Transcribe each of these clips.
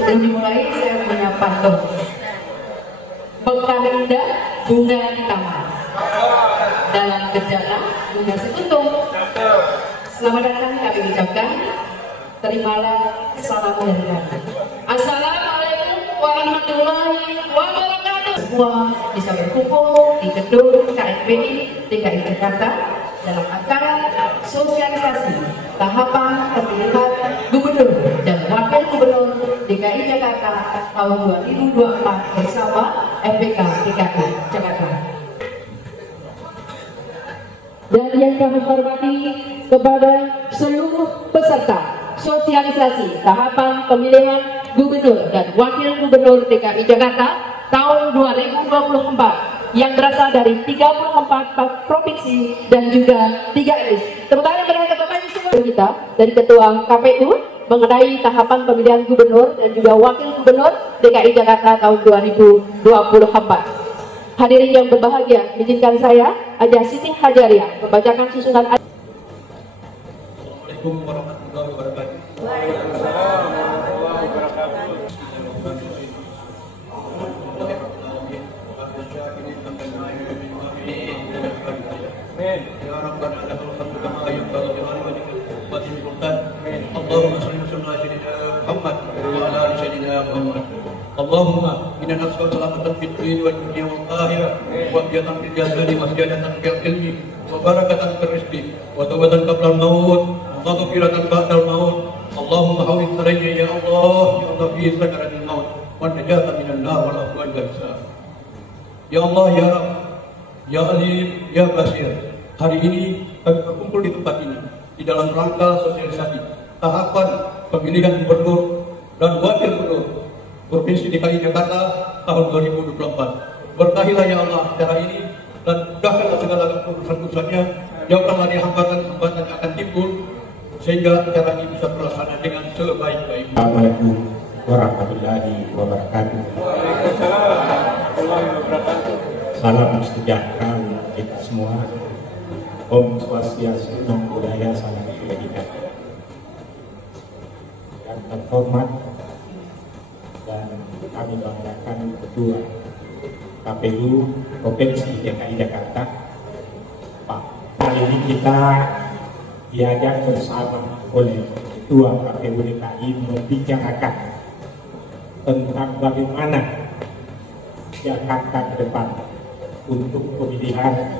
Sebelum dimulai, saya punya pantun. Bekal indah, bunga di taman. Dalam gejala, bunga sekutung. Selamat datang kami ucapkan. Terimalah salam dari kami. Assalamualaikum warahmatullahi wabarakatuh. Semua bisa berkumpul di gedung KSPI DKI Jakarta dalam acara sosialisasi tahapan pemilihan gubernur dan wakil gubernur DKI Jakarta tahun 2024 bersama FPK DKI Jakarta. Dan yang kami hormati kepada seluruh peserta sosialisasi tahapan pemilihan gubernur dan wakil gubernur DKI Jakarta tahun 2024 yang berasal dari 34 provinsi dan juga 3 RIS. Tepuk tangan bagi Bapak Ibu kita dari Ketua KPU mengenai tahapan pemilihan gubernur dan juga wakil gubernur DKI Jakarta tahun 2024. Hadirin yang berbahagia, izinkan saya Haja Siti Hajariah membacakan susunan. Assalamualaikum warahmatullahi wabarakatuh. Allahumma inna nas'aluka salamatan fid dunya wad dunya wal akhirah wa qiyatan fil jasadi wa ziyadatan fil ilmi wa barakatan fil rizqi wa tawbatan qabla al maut wa maghfiratan ba'da al maut. Allahumma hawwin alayya ya Allah fi sakaratil maut wa najatan minan nar wal afwan wal hisab. Ya Allah, ya Rabb, ya Alim, ya Basir, hari ini kami berkumpul di tempat ini di dalam rangka sosialisasi tahapan pemilihan gubernur dan wakil gubernur Provinsi DKI Jakarta tahun 2024. Berkahilah ya Allah acara ini dan mudahkanlah segala urusan-urusannya, jauhkanlah dari hambatan-hambatan yang akan timbul sehingga acara ini bisa terlaksana dengan sebaik-baiknya. Assalamualaikum warahmatullahi wabarakatuh. Salam sejahtera untuk kita semua. Om Swastiastu, Namo Buddhaya, salam kebajikan. Yang terhormat dan kami banggakan Ketua KPU Provinsi DKI Jakarta, Pak. Kali ini kita diajak bersama oleh Ketua KPU DKI membicarakan tentang bagaimana Jakarta ke depan untuk pemilihan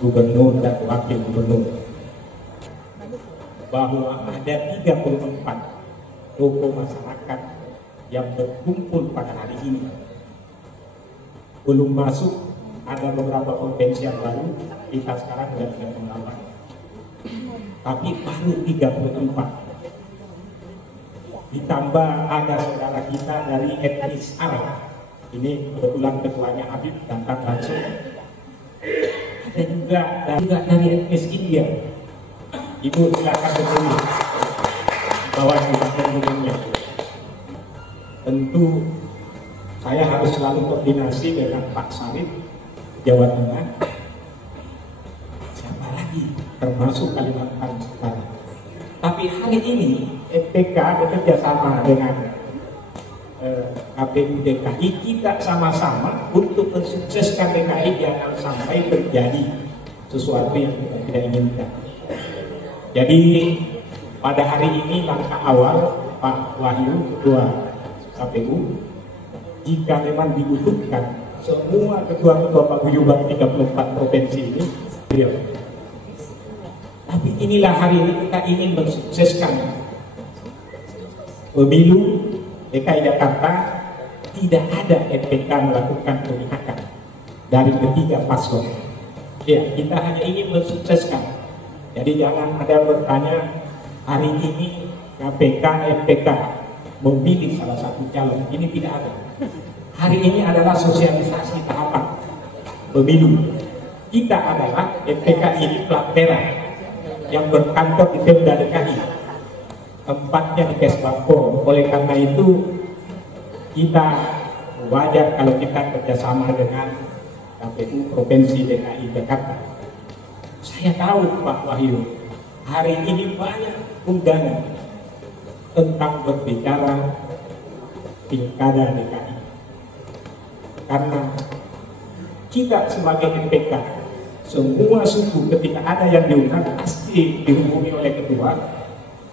gubernur dan wakil gubernur. Bahwa ada 34 tokoh masyarakat yang berkumpul pada hari ini. Belum masuk, ada beberapa provinsi yang baru, kita sekarang sudah 38. Tapi baru 34. Ditambah ada saudara kita dari etnis Arab. Ini kebetulan ketuanya Habib datang langsung. Ada juga dari etnis India. Ibu silakan berdiri. Bawa juga pembunuhnya. Tentu saya harus selalu koordinasi dengan Pak Sarif Jawa Tengah. Siapa lagi termasuk Kalimantan Utara. Tapi hari ini FPK bekerja sama dengan KPU DKI, kita sama-sama untuk mensukseskan DKI jangan sampai terjadi sesuatu yang kita tidak inginkan. Jadi pada hari ini langkah awal Pak Wahyu Ketua KPU, jika memang dibutuhkan semua ketua-ketua paguyuban 34 provinsi ini beliau. Tapi inilah hari ini kita ingin mensukseskan pemilu DKI Jakarta. Tidak ada FPK melakukan pemihakan dari ketiga paslon. Ya, kita hanya ingin mensukseskan. Jadi jangan ada yang bertanya hari ini KPK, FPK memilih salah satu calon. Ini tidak ada. Hari ini adalah sosialisasi tahapan pemilu. Kita adalah FPK ini plat merah yang berkantor di Pemda DKI. Tempatnya di Kesbangpol. Oleh karena itu kita wajar kalau kita kerjasama dengan KPU Provinsi DKI Jakarta. Saya tahu Pak Wahyu, hari ini banyak undangan tentang berbicara Pilkada DKI. Karena kita sebagai MPK, semua suku ketika ada yang diundang pasti dihubungi oleh ketua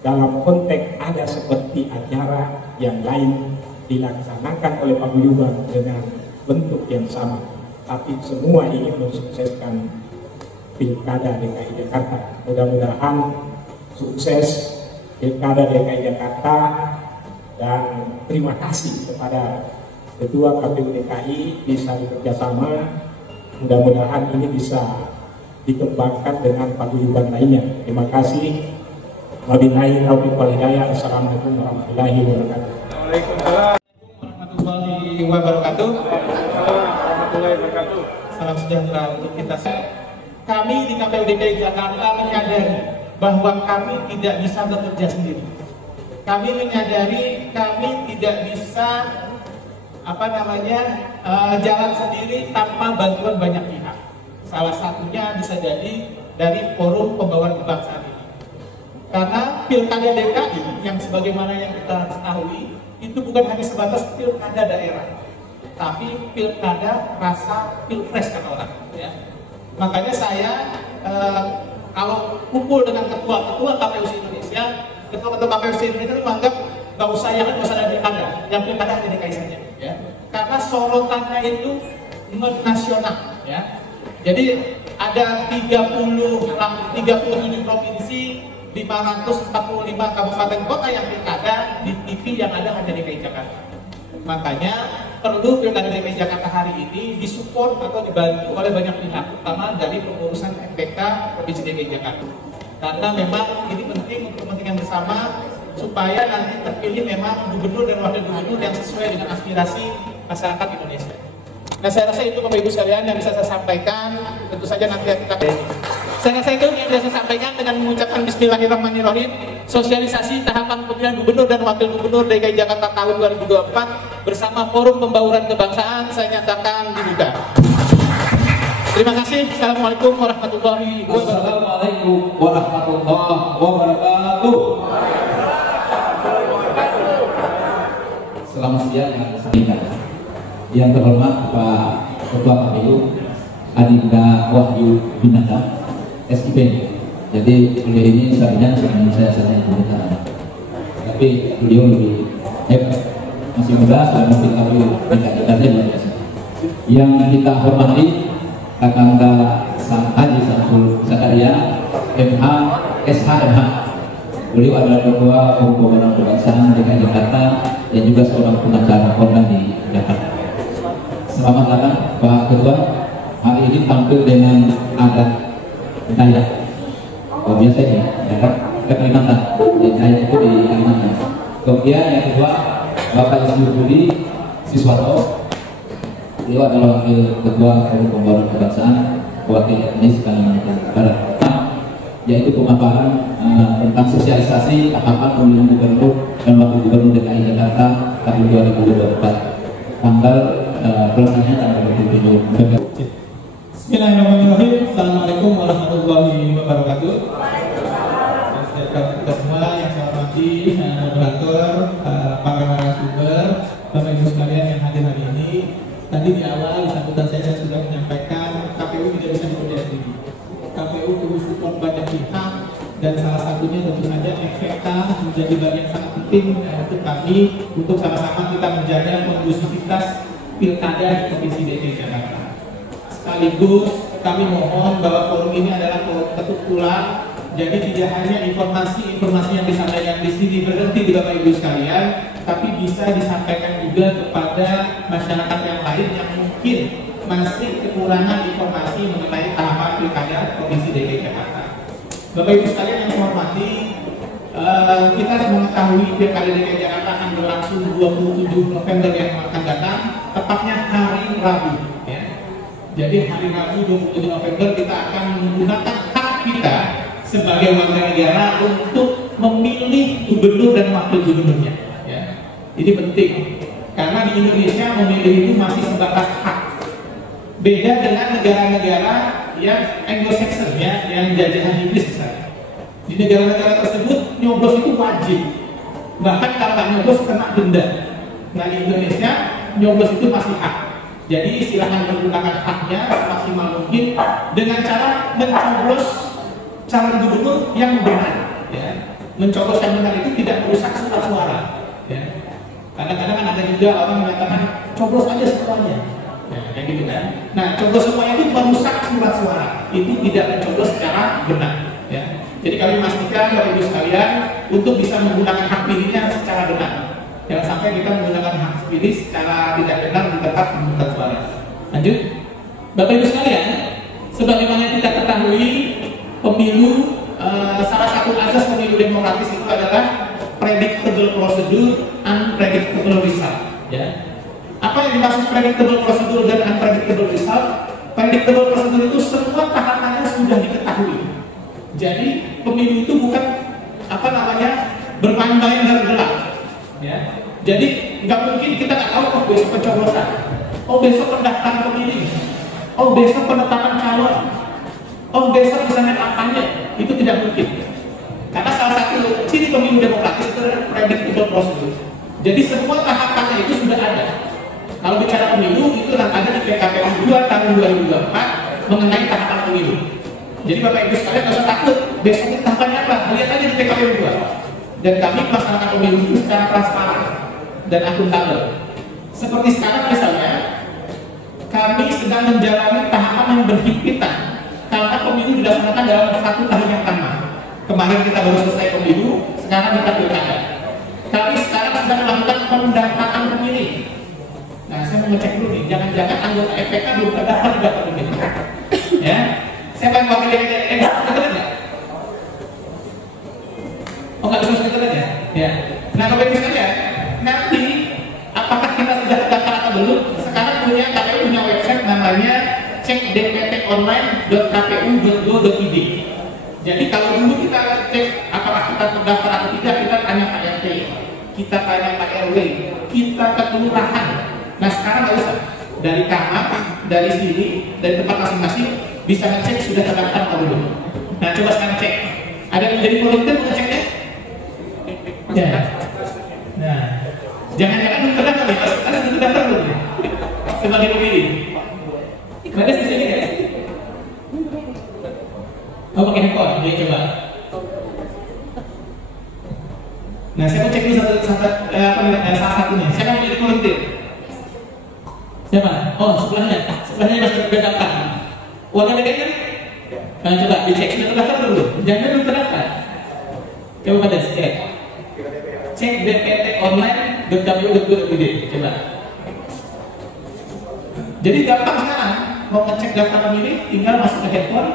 dalam konteks ada seperti acara yang lain dilaksanakan oleh paguyuban dengan bentuk yang sama, tapi semua ingin mensukseskan Pilkada DKI Jakarta. Mudah-mudahan sukses Pilkada DKI Jakarta, dan terima kasih kepada Ketua KPU DKI bisa bekerjasama. Mudah-mudahan ini bisa dikembangkan dengan paguyuban lainnya. Terima kasih. Wabillahi taufiq wal hidayah. Assalamualaikum warahmatullahi wabarakatuh. Waalaikumsalam warahmatullahi wabarakatuh. Salam sejahtera untuk kita semua. Kami di KPU DKI Jakarta menyadari bahwa kami tidak bisa bekerja sendiri. Kami menyadari kami tidak bisa jalan sendiri tanpa bantuan banyak pihak. Salah satunya bisa jadi dari Forum Pembauran Kebangsaan ini. Karena Pilkada DKI yang sebagaimana yang kita ketahui itu bukan hanya sebatas pilkada daerah, tapi pilkada rasa pilpres kata orang. Ya. Makanya saya kalau kumpul dengan ketua-ketua KPU Indonesia, ketua-ketua KPU Indonesia itu menganggap nggak usah ada pilkada, yang pilkada hanya DKI saja. Ya. Karena sorotannya itu nasional. Ya. Jadi ada 37 provinsi, 545 kabupaten kota yang pilkada di TV yang ada hanya DKI Jakarta. Makanya perlu Pilkada DKI Jakarta hari ini disupport atau dibantu oleh banyak pihak, terutama dari pengurusan MPK Provinsi DKI Jakarta. Karena memang ini penting untuk kepentingan bersama supaya nanti terpilih memang gubernur dan wakil gubernur yang sesuai dengan aspirasi masyarakat Indonesia. Nah, saya rasa itu Bapak Ibu sekalian yang bisa saya sampaikan. Tentu saja nanti kita saya rasa itu yang bisa saya sampaikan dengan mengucapkan Bismillahirrahmanirrahim. Sosialisasi tahapan pemilihan gubernur dan wakil gubernur DKI Jakarta tahun 2024 bersama Forum Pembauran Kebangsaan saya nyatakan dibuka. Terima kasih. Assalamualaikum warahmatullahi wabarakatuh. Assalamualaikum warahmatullahi wabarakatuh. Selamat siang yang terhormat Pak Ketua KPU Adinda Wahyu Binata SIP. Jadi beliau ini sarjana saya pemerintahan, tapi beliau lebih hebat, masih muda dan mungkin KPU Jakarta luar biasa. Yang kita hormati Kakanda Haji Samsul Zakaria MH SHMH. Beliau adalah Ketua Forum Pembauran Kebangsaan DKI Jakarta dan juga seorang pengacara korban di Jakarta. Selamat datang Pak Ketua. Hari ini tampil dengan adat Dayak. Oh biasa ini, ya kan? Kalimantan. Dayak itu di Kalimantan. Kemudian yang kedua Bapak Ismail Budi Siswanto. Beliau adalah Wakil Ketua Forum Pembauran Kebangsaan Wakil Etnis Kalimantan Barat. Yaitu pemaparan tentang sosialisasi tahapan pemilihan gubernur dan wakil gubernur DKI Jakarta tahun 2024. Tanggal pelaksanaan tanggal 27 November. Bismillahirrahmanirrahim. Assalamualaikum warahmatullahi wabarakatuh. Kita semua yang saya hormati, moderator, para narasumber, Bapak Ibu sekalian yang hadir hari ini. Tadi di awal di sambutan saya sudah menyampaikan KPU tidak bisa bekerja sendiri. KPU perlu support banyak pihak dan salah satunya tentu saja MPK menjadi bagian sangat penting untuk kami untuk sama-sama kita menjaga kondusivitas pilkada di Provinsi DKI Jakarta. Sekaligus kami mohon bahwa forum ini adalah forum ketuk tular, jadi tidak hanya informasi-informasi yang disampaikan di sini berhenti di Bapak Ibu sekalian, tapi bisa disampaikan juga kepada masyarakat yang lain yang mungkin masih kekurangan informasi mengenai tahapan pilkada Provinsi DKI Jakarta. Bapak Ibu sekalian yang saya hormati, kita mengetahui pilkada DKI Jakarta akan berlangsung 27 November yang akan datang, tepatnya hari Rabu. Ya. Jadi hari Rabu 27 November kita akan menggunakan hak kita sebagai warga negara untuk memilih gubernur dan wakil gubernurnya. Ya. Ini penting karena di Indonesia memilih itu masih sebatas hak. Beda dengan negara-negara yang Anglo-Saxon ya, yang jajahan Inggris misalnya. Di negara-negara tersebut nyoblos itu wajib. Bahkan kalau nggak nyoblos kena denda. Nah di Indonesia nyoblos itu masih hak. Jadi silahkan menggunakan haknya semaksimal mungkin dengan cara mencoblos calon gubernur yang benar. Ya. Mencoblos yang benar itu tidak merusak surat suara. Ya. Kadang-kadang kan ada juga orang mengatakan coblos aja semuanya. Nah, kayak gitu kan. Nah, coblos semuanya itu merusak surat suara. Itu tidak mencoblos secara benar. Ya. Jadi kami memastikan Bapak Ibu sekalian untuk bisa menggunakan hak pilihnya secara benar. Jangan sampai kita menggunakan hak pilih secara tidak benar di tempat pemungutan suara. Lanjut, Bapak Ibu sekalian, sebagaimana kita ketahui pemilu salah satu asas pemilu demokratis itu adalah predictable procedure, unpredictable result. Ya. Apa yang dimaksud predictable procedure dan unpredictable result? Predictable procedure itu semua tahapannya sudah diketahui. Jadi pemilu itu bukan bermain-main dan gelap. Ya. Jadi nggak mungkin kita nggak tahu oh besok pencoblosan, oh besok pendaftaran pemilih, oh besok penetapan calon, oh besok misalnya kampanye, itu tidak mungkin. Karena salah satu ciri pemilu demokratis itu adalah predictable procedure. Jadi semua tahapannya itu sudah ada. Kalau bicara pemilu itu ada di PKPU 2 tahun 2024 mengenai tahapan pemilu. Jadi Bapak Ibu sekalian nggak usah takut besok tahapannya apa, lihat aja di PKPU 2. Dan kami melaksanakan pemilu itu secara transparan dan akuntabel. Seperti sekarang misalnya, kami sedang menjalani tahapan yang berhimpitan karena pemilu dilaksanakan dalam 1 tahun yang sama. Kemarin kita baru selesai pemilu, sekarang kita pilkada. Kami sekarang sedang melakukan pendaftaran pemilih. Nah, saya mau ngecek dulu nih, jangan-jangan anggota FPK belum terdaftar di daftar pemilih. Ya, siapa yang wakil dari Oh, nggak bisa segitu aja? Ya. Nah, kalau misalnya ya, nanti apakah kita sudah terdaftar atau belum? Sekarang KPU punya website namanya cekdptonline.kpu.go.id. Jadi kalau dulu kita cek apakah kita terdaftar atau tidak, kita tanya Pak RT, kita tanya Pak RW, kita ke kelurahan. Nah, sekarang nggak usah. Dari kamar, dari sini, dari tempat masing-masing bisa ngecek sudah terdaftar atau belum. Nah, coba sekarang cek. Ada yang menjadi volunteer untuk ngeceknya? Ya. Nah, jangan-jangan belum terdaftar nih, karena sudah terdaftar belum ya? Sebagai pemilih. Ada di sini ya? Oh, pakai handphone, dia coba. Nah, saya mau cek dulu salah satunya. Siapa yang menjadi volunteer? Siapa? Oh, sebelahnya masih terdaftar. Warga negara? Nah, coba dicek sudah terdaftar belum? Jangan belum terdaftar. Coba pada cek. Cek dptonline.kpu.go.id. Coba. Jadi gampang sekarang mau ngecek daftar pemilih, tinggal masuk ke handphone,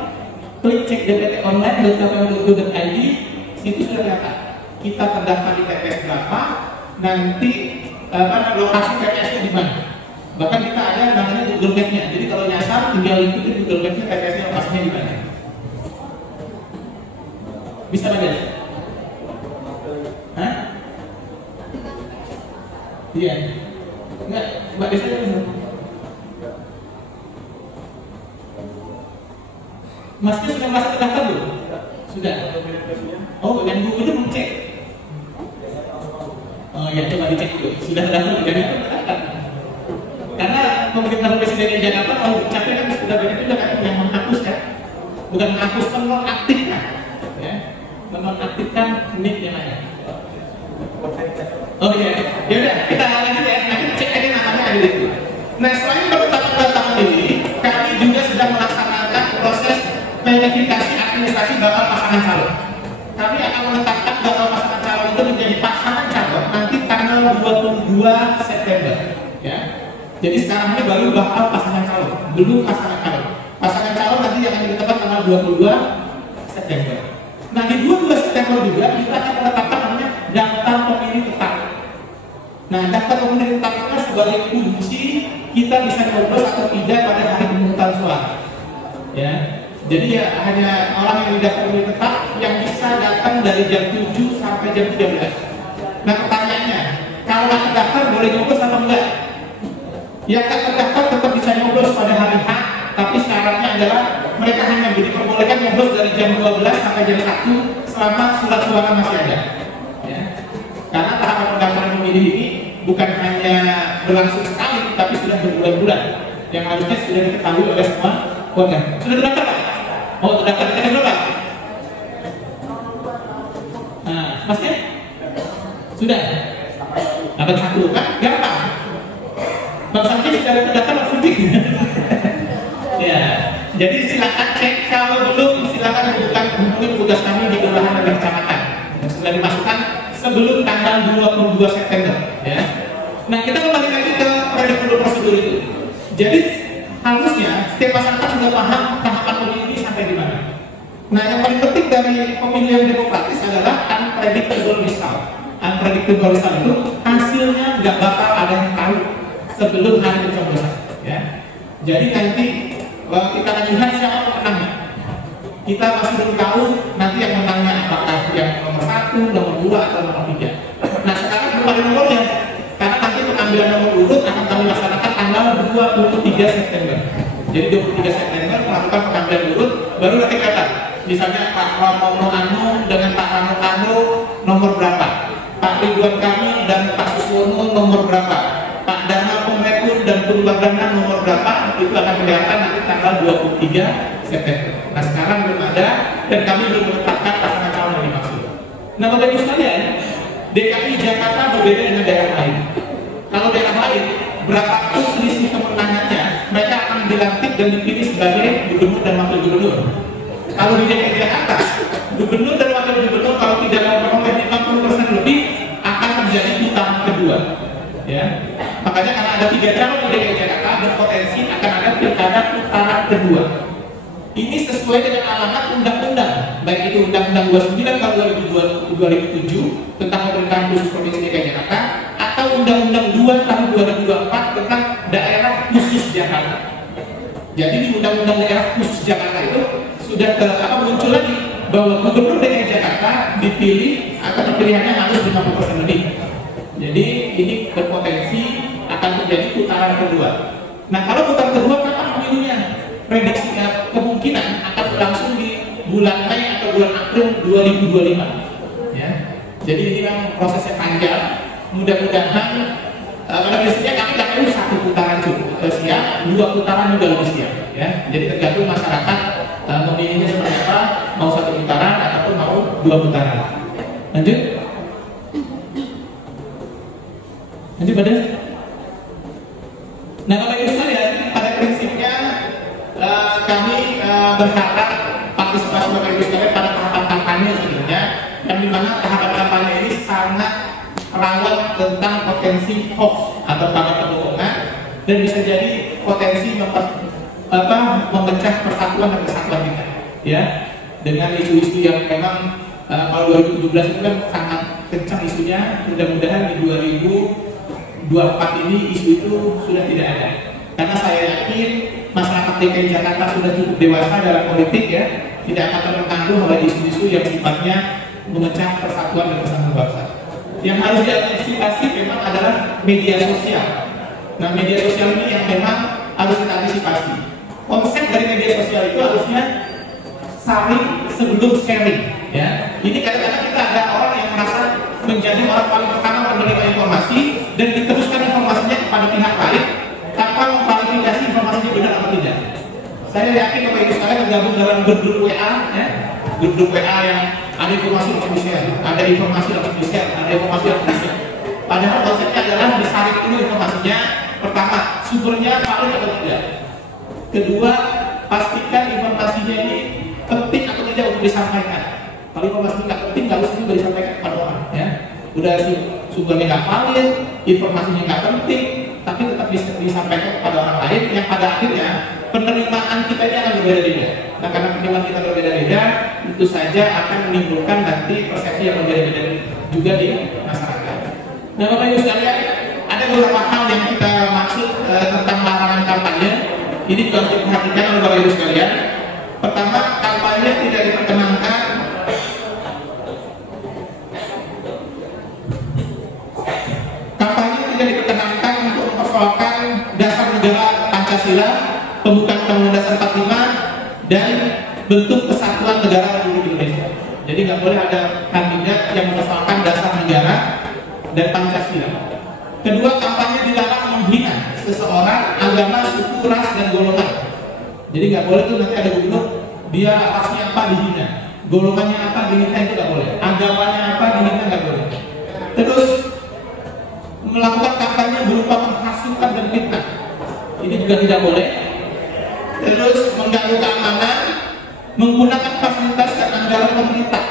klik cek dptonline.kpu.go.id, situ sudah kelihatan. Kita terdaftar di TPS berapa, nanti lokasi TPS-nya di mana. Bahkan kita ada namanya Google Map-nya. Jadi kalau nyasar tinggal ikutin Google Map-nya TPS-nya lokasinya di mana. Bisa baca? Hah? Iya. Enggak, Mbak Desa bisa. Masnya sudah merasa terdaftar belum? Sudah. Oh, yang Google itu cek. Oh ya, coba dicek dulu. Sudah terdaftar tidak? Karena pemerintah Presiden Jakarta kalau capek kan sudah banyak juga kan yang menghapus kan, bukan menghapus, menonaktifkan, ya, menonaktifkan NIK yang lain. Oh iya, ya udah kita lanjut ya. Nanti cek aja namanya ada itu. Nah, selain penetapan ini, kami juga sedang melaksanakan proses verifikasi administrasi bakal pasangan calon. Kami akan menetapkan bakal pasangan calon itu menjadi pasangan calon nanti tanggal 22 September. Ya. Jadi sekarang ini baru bakal pasangan calon, belum pasangan calon. Pasangan calon nanti akan ditetapkan tanggal 22 September. Nah, di 22 September juga kita akan menetapkan namanya daftar pemilih tetap. Nah, daftar pemilih tetap itu sebagai kunci kita bisa nyoblos atau tidak pada hari pemungutan suara. Ya. Jadi ya hanya orang yang didaftar pemilih tetap yang bisa datang dari jam 7 sampai jam 13. Nah, pertanyaannya, kalau nggak terdaftar boleh nyoblos atau enggak? Yang tak terdaftar tetap bisa nyoblos pada hari H, tapi syaratnya adalah mereka hanya diperbolehkan nyoblos dari jam 12 sampai jam 1 selama surat suara masih ada. Ya. Karena tahapan pendaftaran pemilih ini bukan hanya berlangsung sekali, tapi sudah berbulan-bulan, yang harusnya sudah diketahui oleh semua warga. Sudah terdaftar Pak? Oh, terdaftar di TKP berapa? Nah, Masnya? Sudah? Dapat 1 kan? Gampang. Bang Santi sudah terdaftar langsung ya, jadi silakan cek, kalau belum silakan hubungi petugas kami di kelurahan dan kecamatan yang sudah dimasukkan sebelum tanggal 22 September ya. Nah, kita kembali lagi ke prediktor prosedur itu. Jadi harusnya setiap masyarakat sudah paham tahapan pemilu ini sampai di mana. Nah, yang paling penting dari pemilu yang demokratis adalah unpredictable result. Unpredictable result itu hasilnya nggak bakal ada yang tahu sebelum hari pencoblosan ya. Jadi nanti kita akan lihat siapa pemenangnya. Kita masih belum tahu nanti yang menangnya apakah yang nomor 1, nomor 2, atau nomor 3. Nah, sekarang belum ada nomornya, karena nanti pengambilan nomor urut akan kami laksanakan tanggal 23 September. Jadi 23 September melakukan pengambilan urut, baru nanti kata misalnya Pak Pramono Anu dengan Pak Rano Anu nomor berapa, Pak Ridwan Kamil dan Pak Suswono nomor berapa, Pak Dharma Pemekun dan Purbagana nomor berapa, itu akan kelihatan nanti tanggal 23 September. Nah, sekarang belum ada dan kami belum menetapkan pasangan calon yang dimaksud. Nah, Bapak Ibu sekalian, DKI Jakarta berbeda dengan daerah lain. Kalau daerah lain, berapapun selisih kemenangannya, mereka akan dilantik dan dipilih sebagai gubernur dan wakil gubernur. Kalau di DKI Jakarta, gubernur dan wakil gubernur kalau tidak memperoleh 50% lebih akan terjadi putaran kedua. Ya, makanya karena ada 3 calon di DKI Jakarta berpotensi akan ada pilkada putaran kedua. Ini sesuai dengan alamat undang-undang, baik itu Undang-Undang 29 tahun 2007 tentang pemerintahan khusus Provinsi DKI Jakarta atau Undang-Undang 2 tahun 2024 tentang daerah khusus Jakarta. Jadi di Undang-Undang daerah khusus Jakarta itu sudah muncul lagi bahwa gubernur DKI Jakarta dipilih atau pilihannya harus 50% lebih. Jadi ini berpotensi akan terjadi putaran kedua. Nah, kalau putaran kedua kapan pemilunya? Prediksinya kemungkinan akan berlangsung di bulan Mei atau bulan April 2025. Ya. Jadi ini memang prosesnya panjang. Mudah-mudahan pada prinsipnya kami KPU 1 putaran cukup siap, 2 putaran juga lebih siap. Ya. Jadi tergantung masyarakat memilihnya seperti apa, mau 1 putaran ataupun mau 2 putaran. Lanjut. Lanjut pada. Nah, Bapak Ibu sekalian, pada prinsipnya kami berharap partisipasi Bapak Ibu sekalian pada tahapan kampanye sebenarnya, yang dimana tahapan kampanye ini sangat rawan tentang potensi hoax atau kabar kebohongan dan bisa jadi potensi memecah persatuan dan kesatuan kita, ya, dengan isu-isu yang memang kalau 2017 itu kan sangat kencang isunya. Mudah-mudahan di 2024 ini isu itu sudah tidak ada, karena saya yakin masyarakat DKI Jakarta sudah cukup dewasa dalam politik ya, tidak akan terpengaruh oleh isu-isu yang sifatnya memecah persatuan dan persatuan bangsa. Yang harus diantisipasi memang adalah media sosial. Nah, media sosial ini yang memang harus kita antisipasi. Konsep dari media sosial itu harusnya saling sebelum sharing ya. Ini kadang-kadang kita ada orang yang merasa menjadi orang paling pertama menerima informasi dan diteruskan informasinya kepada pihak lain tanpa mengklarifikasi informasinya benar atau tidak. Saya yakin Bapak Ibu sekalian tergabung dalam grup WA ya. Grup WA yang ada informasi yang di-share, ada informasi yang di-share, ada informasi yang di-share. Padahal konsepnya adalah disaring dulu informasinya. Pertama, sumbernya valid atau tidak. Kedua, pastikan informasinya ini penting atau tidak untuk disampaikan. Kalau informasi nggak penting, nggak usah juga disampaikan kepada orang ya. Udah sumbernya nggak valid, informasinya nggak penting, tapi tetap disampaikan kepada orang lain yang pada akhirnya penerimaan kita ini akan berbeda-beda. Nah, karena penerimaan kita berbeda-beda, tentu saja akan menimbulkan nanti persepsi yang berbeda-beda juga di masyarakat. Nah, Bapak Ibu sekalian, ada beberapa hal yang kita maksud tentang larangan kampanye. Ini juga harus diperhatikan oleh Bapak Ibu sekalian. Pertama, kampanye tidak diperkenankan untuk mempersoalkan dasar negara Pancasila, pembukaan Undang-Undang Dasar 45 dan bentuk kesatuan negara Republik Indonesia. Jadi nggak boleh ada kandidat yang mempersoalkan dasar negara dan Pancasila. Kedua, kampanye dilarang menghina seseorang, agama, suku, ras, dan golongan. Jadi nggak boleh tuh nanti ada gubernur, dia rasnya apa dihina, golongannya apa dihina, itu nggak boleh. Agamanya apa dihina, nggak boleh. Terus melakukan kampanye berupa menghasutkan dan fitnah, ini juga tidak boleh. Terus mengganggu keamanan, menggunakan fasilitas dan anggaran pemerintah.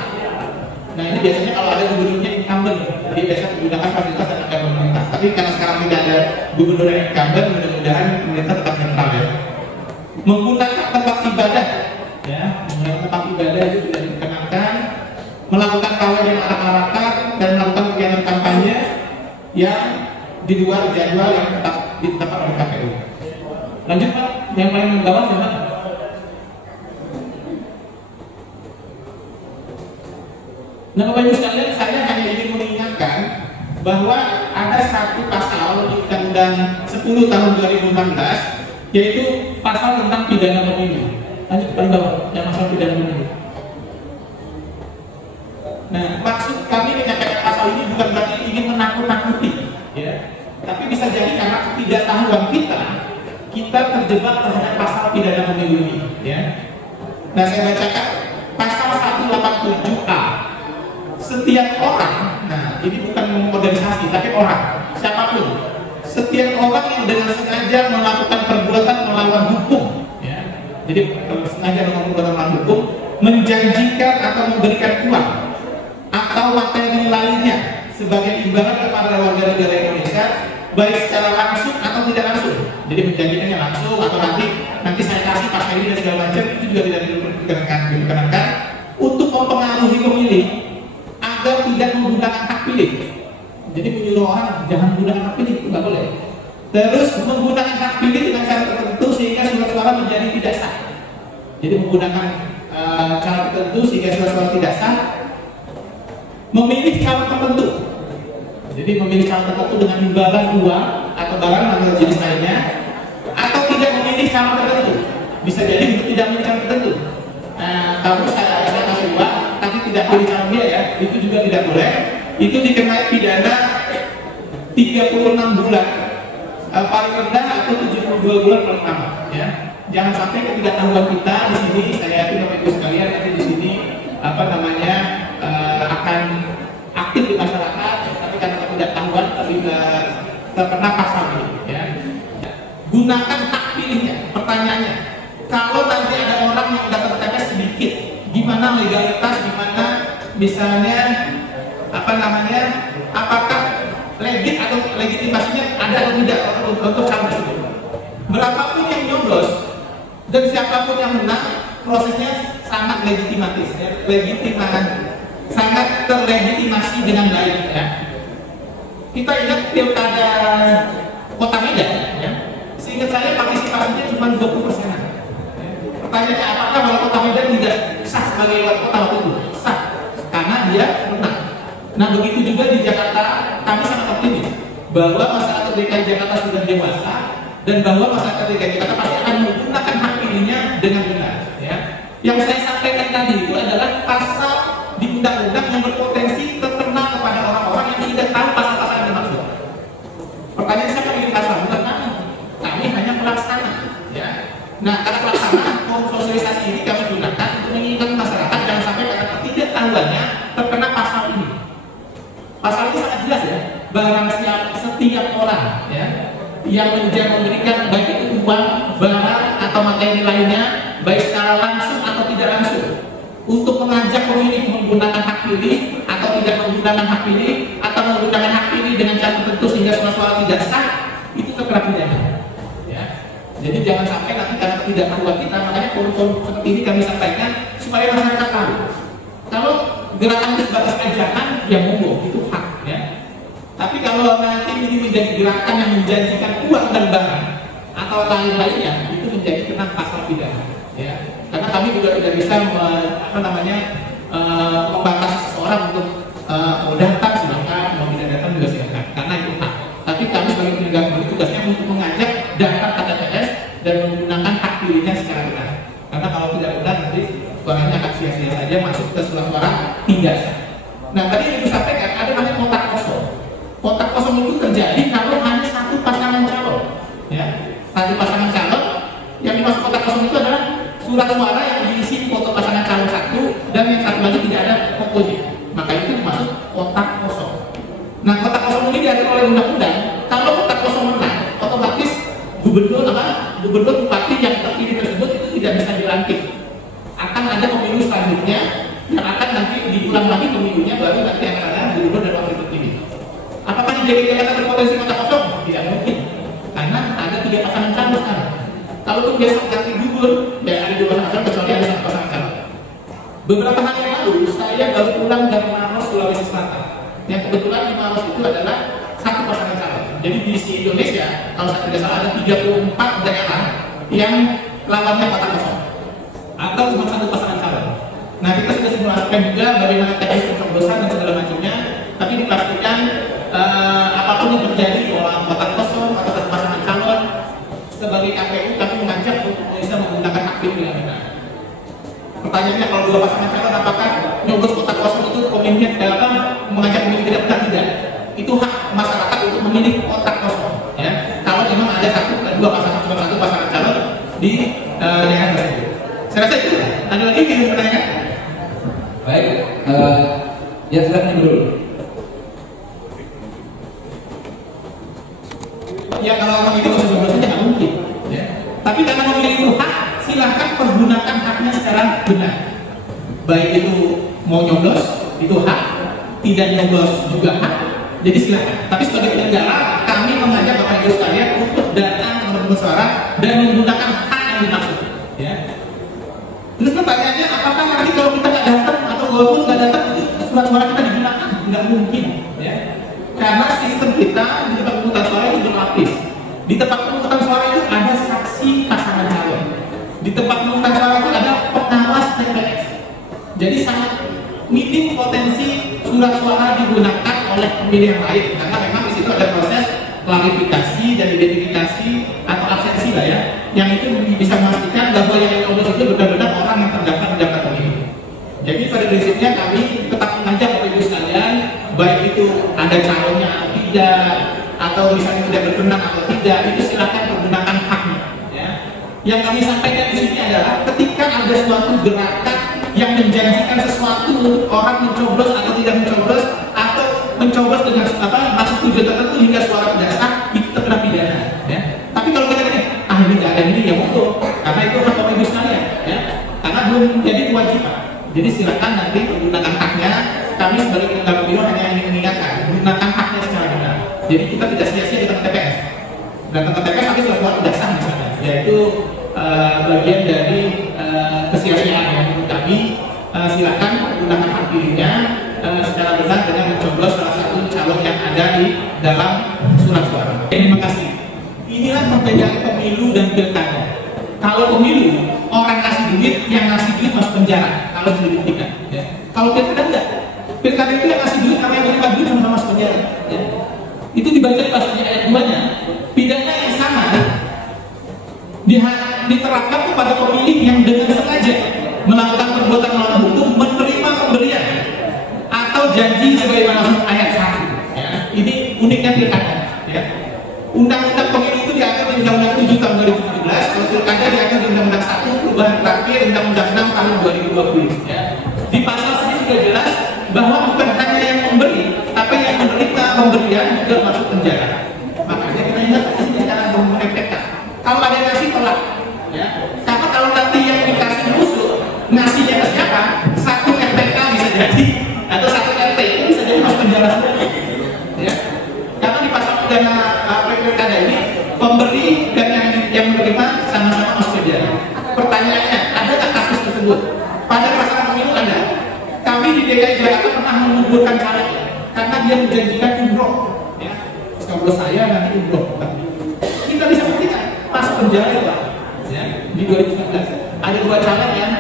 Nah ini biasanya kalau ada gubernurnya incumbent, dia biasa menggunakan fasilitas dan anggaran pemerintah. Tapi karena sekarang tidak ada gubernur yang incumbent, mudah-mudahan pemerintah tetap netral ya. Menggunakan tempat ibadah, ya, menggunakan tempat ibadah itu tidak diperkenankan. Melakukan kawin yang arak-arakan dan melakukan kegiatan kampanye yang di luar jadwal yang ditetapkan oleh KPU. Lanjut Pak, yang paling menggawat siapa? Nah Bapak Ibu sekalian, saya hanya ingin mengingatkan bahwa ada satu pasal di Undang-Undang 10 tahun 2016, yaitu pasal tentang pidana pemilu. Lanjut paling bawah, yang masalah pidana pemilu. Nah maksud kami menyampaikan pasal ini bukan berarti ingin menakut-nakuti, ya, tapi bisa jadi karena ketidaktahuan kita terjebak terhadap pasal pidana pemilu ini, ya. Nah saya bacakan pasal 187A. Setiap orang, nah ini bukan organisasi tapi orang, siapapun, setiap orang yang dengan sengaja melakukan perbuatan melawan hukum, ya, jadi sengaja melakukan perbuatan melawan hukum, menjanjikan atau memberikan uang atau materi lainnya sebagai imbalan kepada warga negara Indonesia, baik secara langsung atau tidak langsung. Jadi menjanjikannya langsung atau nanti saya kasih pakai ini dan segala macam, itu juga tidak diperkenankan untuk mempengaruhi pemilih agar tidak menggunakan hak pilih. Jadi menyuruh orang jangan menggunakan hak pilih, itu nggak boleh. Terus menggunakan hak pilih dengan cara tertentu sehingga surat-suara menjadi tidak sah. Jadi menggunakan cara tertentu sehingga surat-suara tidak sah. Memilih calon tertentu. Jadi memilih calon tertentu dengan imbalan uang atau barang atau jenis lainnya, atau tidak memilih calon tertentu. Bisa jadi tidak memilih calon tertentu. Kamu saya kasih uang tapi tidak pilih calon dia, ya, itu juga tidak boleh. Itu dikenai pidana 36 bulan paling rendah atau 72 bulan paling lama, ya. Jangan sampai ketidaktahuan kita di sini, saya yakin Bapak Ibu sekalian nanti di sini akan aktif di masyarakat, tapi karena ketidaktahuan terkena pasal ini, ya. Gunakan hak pilihnya. Pertanyaannya, kalau nanti ada orang yang dapat TPS sedikit, gimana legalitas, gimana misalnya apakah legit atau legitimasinya ada atau tidak untuk calon tersebut? Berapapun yang nyoblos dan siapapun yang menang, prosesnya sangat sangat terlegitimasi dengan baik, ya. Kita ingat pilkada Kota Medan, ya. Seingat saya partisipasinya cuma 20%. Pertanyaannya, apakah wali Kota Medan tidak sah sebagai wali kota waktu itu? Sah, karena dia menang. Nah begitu juga di Jakarta, kami sangat optimis bahwa masyarakat DKI Jakarta sudah dewasa dan bahwa masyarakat DKI Jakarta pasti akan menggunakan hak pilihnya dengan benar, ya. Yang saya sampaikan tadi itu adalah pasal di undang-undang yang berpotensi terkena kepada orang-orang yang tidak tahu pasal-pasal yang dimaksud. Pertanyaan siapa bikin pasal? Bukan kami hanya pelaksana, ya. Nah karena pelaksanaan forum sosialisasi ini kami gunakan untuk mengingatkan masyarakat jangan sampai karena ketidaktahuannya terkena pasal ini. Pasal ini sangat jelas, ya. Barang setiap orang, ya, yang memberikan baik itu uang, barang atau materi lainnya, baik secara langsung atau tidak langsung, untuk mengajak pemilih menggunakan hak pilih atau tidak menggunakan hak pilih atau menggunakan hak pilih dengan cara tertentu sehingga suara tidak sah, itu terkena pidana, ya. Jadi jangan sampai nanti karena ketidaktahuan kita, makanya forum-forum seperti ini kami sampaikan supaya masyarakat tahu. Kalau gerakan itu sebatas ajakan, ya monggo, itu hak, ya. Tapi kalau nanti ini menjadi gerakan yang menjanjikan uang dan barang atau lain-lainnya, itu menjadi kena pasal pidana, ya. Karena kami juga tidak bisa membatasi seseorang untuk datang silakan, mau tidak datang juga silakan, karena itu hak. Tapi kami sebagai penegak hukum tugasnya untuk mengajak datang ke TPS dan menggunakan hak pilihnya secara benar. Karena kalau tidak benar nanti suaranya akan sia-sia saja masuk ke suara tidak sah. Nah tadi yang disampaikan ada namanya kotak kosong. Kotak kosong itu terjadi kalau hanya satu pasangan calon, ya, satu pasangan calon yang dimasuk kotak kosong itu adalah surat suara yang diisi foto pasangan calon satu dan yang satu lagi tidak ada fotonya, maka itu dimasuk kotak kosong. Nah, kotak kosong ini diatur oleh undang-undang. Kalau kotak kosong menang, otomatis gubernur bupati yang terpilih tersebut itu tidak bisa dilantik. Akan ada pemilu selanjutnya yang akan nanti diulang lagi pemilunya, baru nanti akan ada gubernur dan wakil terpilih. Apakah di DKI Jakarta berpotensi kotak kosong? Tidak mungkin, karena ada 3 pasangan calon sekarang. Kalau itu biasa ganti gugur, ya ada 2 pasangan calon kecuali ada 1 pasangan calon. Beberapa hari yang lalu saya baru pulang dari Maros, Sulawesi Selatan. Yang kebetulan di Maros itu adalah 1 pasangan calon. Jadi di Indonesia, kalau saya tidak salah ada 34 daerah yang lawannya kotak kosong atau cuma 1 pasangan calon. Nah, kita sudah simulasikan juga bagaimana teknis pencoblosan dan segala macamnya, tapi dipastikan apapun yang terjadi, orang kotak kosong atau 1 pasangan calon, sebagai KPU kami mengajak untuk bisa menggunakan hak pilih dengan benar. Pertanyaannya, kalau 2 pasangan calon apakah nyoblos kotak kosong itu pemilihnya mengajak memilih tidak benar? Tidak. Itu hak masyarakat untuk memilih kotak kosong, ya. Kalau memang ada 2 pasangan, cuma 1 pasangan calon di daerah tersebut. Saya rasa itu. Ada lagi yang bertanya? Baik, ya silakan dulu. Ya kalau orang itu nggak usah saja nggak mungkin, ya. Tapi karena memilih itu hak, silahkan pergunakan haknya secara benar. Baik itu mau nyoblos itu hak, tidak nyoblos juga hak. Jadi silakan. Tapi sebagai penyelenggara, kami mengajak Bapak Ibu sekalian untuk datang ke tempat bersuara dan menggunakan hak yang dimaksud, ya. Terus pertanyaannya, apakah nanti kalau kita nggak datang atau walaupun nggak datang itu surat suara kita digunakan? Nggak mungkin, ya. Karena sistem kita di tempat pemungutan suara itu berlapis. Di tempat pemungutan suara itu ada saksi pasangan calon. Di tempat pemungutan suara itu ada pengawas TPS. Jadi sangat minim potensi surat suara digunakan oleh pemilih yang lain, karena memang di situ ada proses klarifikasi dan identifikasi atau absensi lah, ya, yang itu bisa memastikan bahwa yang nyoblos itu benar-benar orang yang terdaftar di daftar pemilih. Jadi pada prinsipnya kami tetap mengajak Bapak Ibu sekalian, baik itu ada calonnya atau tidak, atau misalnya tidak berkenan atau tidak, itu silakan menggunakan haknya, ya. Yang kami sampaikan di sini adalah ketika ada suatu gerakan yang menjanjikan sesuatu untuk orang mencoblos atau tidak mencoblos, atau mencoblos dengan maksud tujuan tertentu hingga suara tidak sah, itu terkena pidana, ya. Tapi kalau kita ini, ini nggak ada ini, ya monggo, karena itu hak Bapak Ibu sekalian, ya. Karena belum jadi kewajiban. Jadi silakan nanti menggunakan haknya. Kami sebagai penyelenggara pemilu hanya ingin mengingatkan, gunakan haknya secara benar. Jadi kita tidak sia-sia datang ke TPS. Datang ke TPS tapi surat suara tidak sah misalnya, yaitu bagian dari kesia-siaan yang menurut kami. Silakan gunakan hak pilihnya secara benar dengan mencoblos salah satu calon yang ada di dalam surat suara. Terima kasih. Inilah perbedaan pemilu dan pilkada. Kalau pemilu, orang kasih duit, yang ngasih duit masuk penjara kalau dibuktikan, ya. Kalau pilkada enggak. Pilkada itu yang ngasih duit, karena yang menerima duit sama-sama masuk penjara, ya. Itu dibaca di pasal ayat 2-nya. Pidana yang sama diterapkan kepada pemilih yang dengan sengaja melakukan perbuatan melawan hukum, menerima pemberian atau janji sebagaimana maksud ayat 1, ya. Ini uniknya pilkada, ya. Undang-undang pemilu itu diatur di Undang-Undang 7 tahun 2017, kalau pilkada diatur di Undang-Undang 1 perubahan terakhir Undang-Undang 6 tahun 2020, ya. Di pasal sini sudah jelas bahwa bukan hanya yang memberi, tapi yang menerima pemberian juga masuk penjara. Makanya kita ingat di sini cara MPK. Kalau ada yang ngasih tolak, ya. Karena kalau nanti yang dikasih musuh ngasihnya ke siapa, 1 MPK bisa jadi, atau 1 RT itu bisa jadi masuk penjara semua, ya. Karena di pasal pidana pilkada ini pemberi dan yang menerima sama-sama masuk penjara. Pertanyaannya, adakah kasus tersebut? Pada pasangan pemilu ada. Kami di DKI Jakarta pernah mengumpulkan caleg karena dia menjanjikan umroh, ya. Kalau saya nanti umroh, kita bisa buktikan masuk penjara, ya. Di 2019 ada 2 caleg yang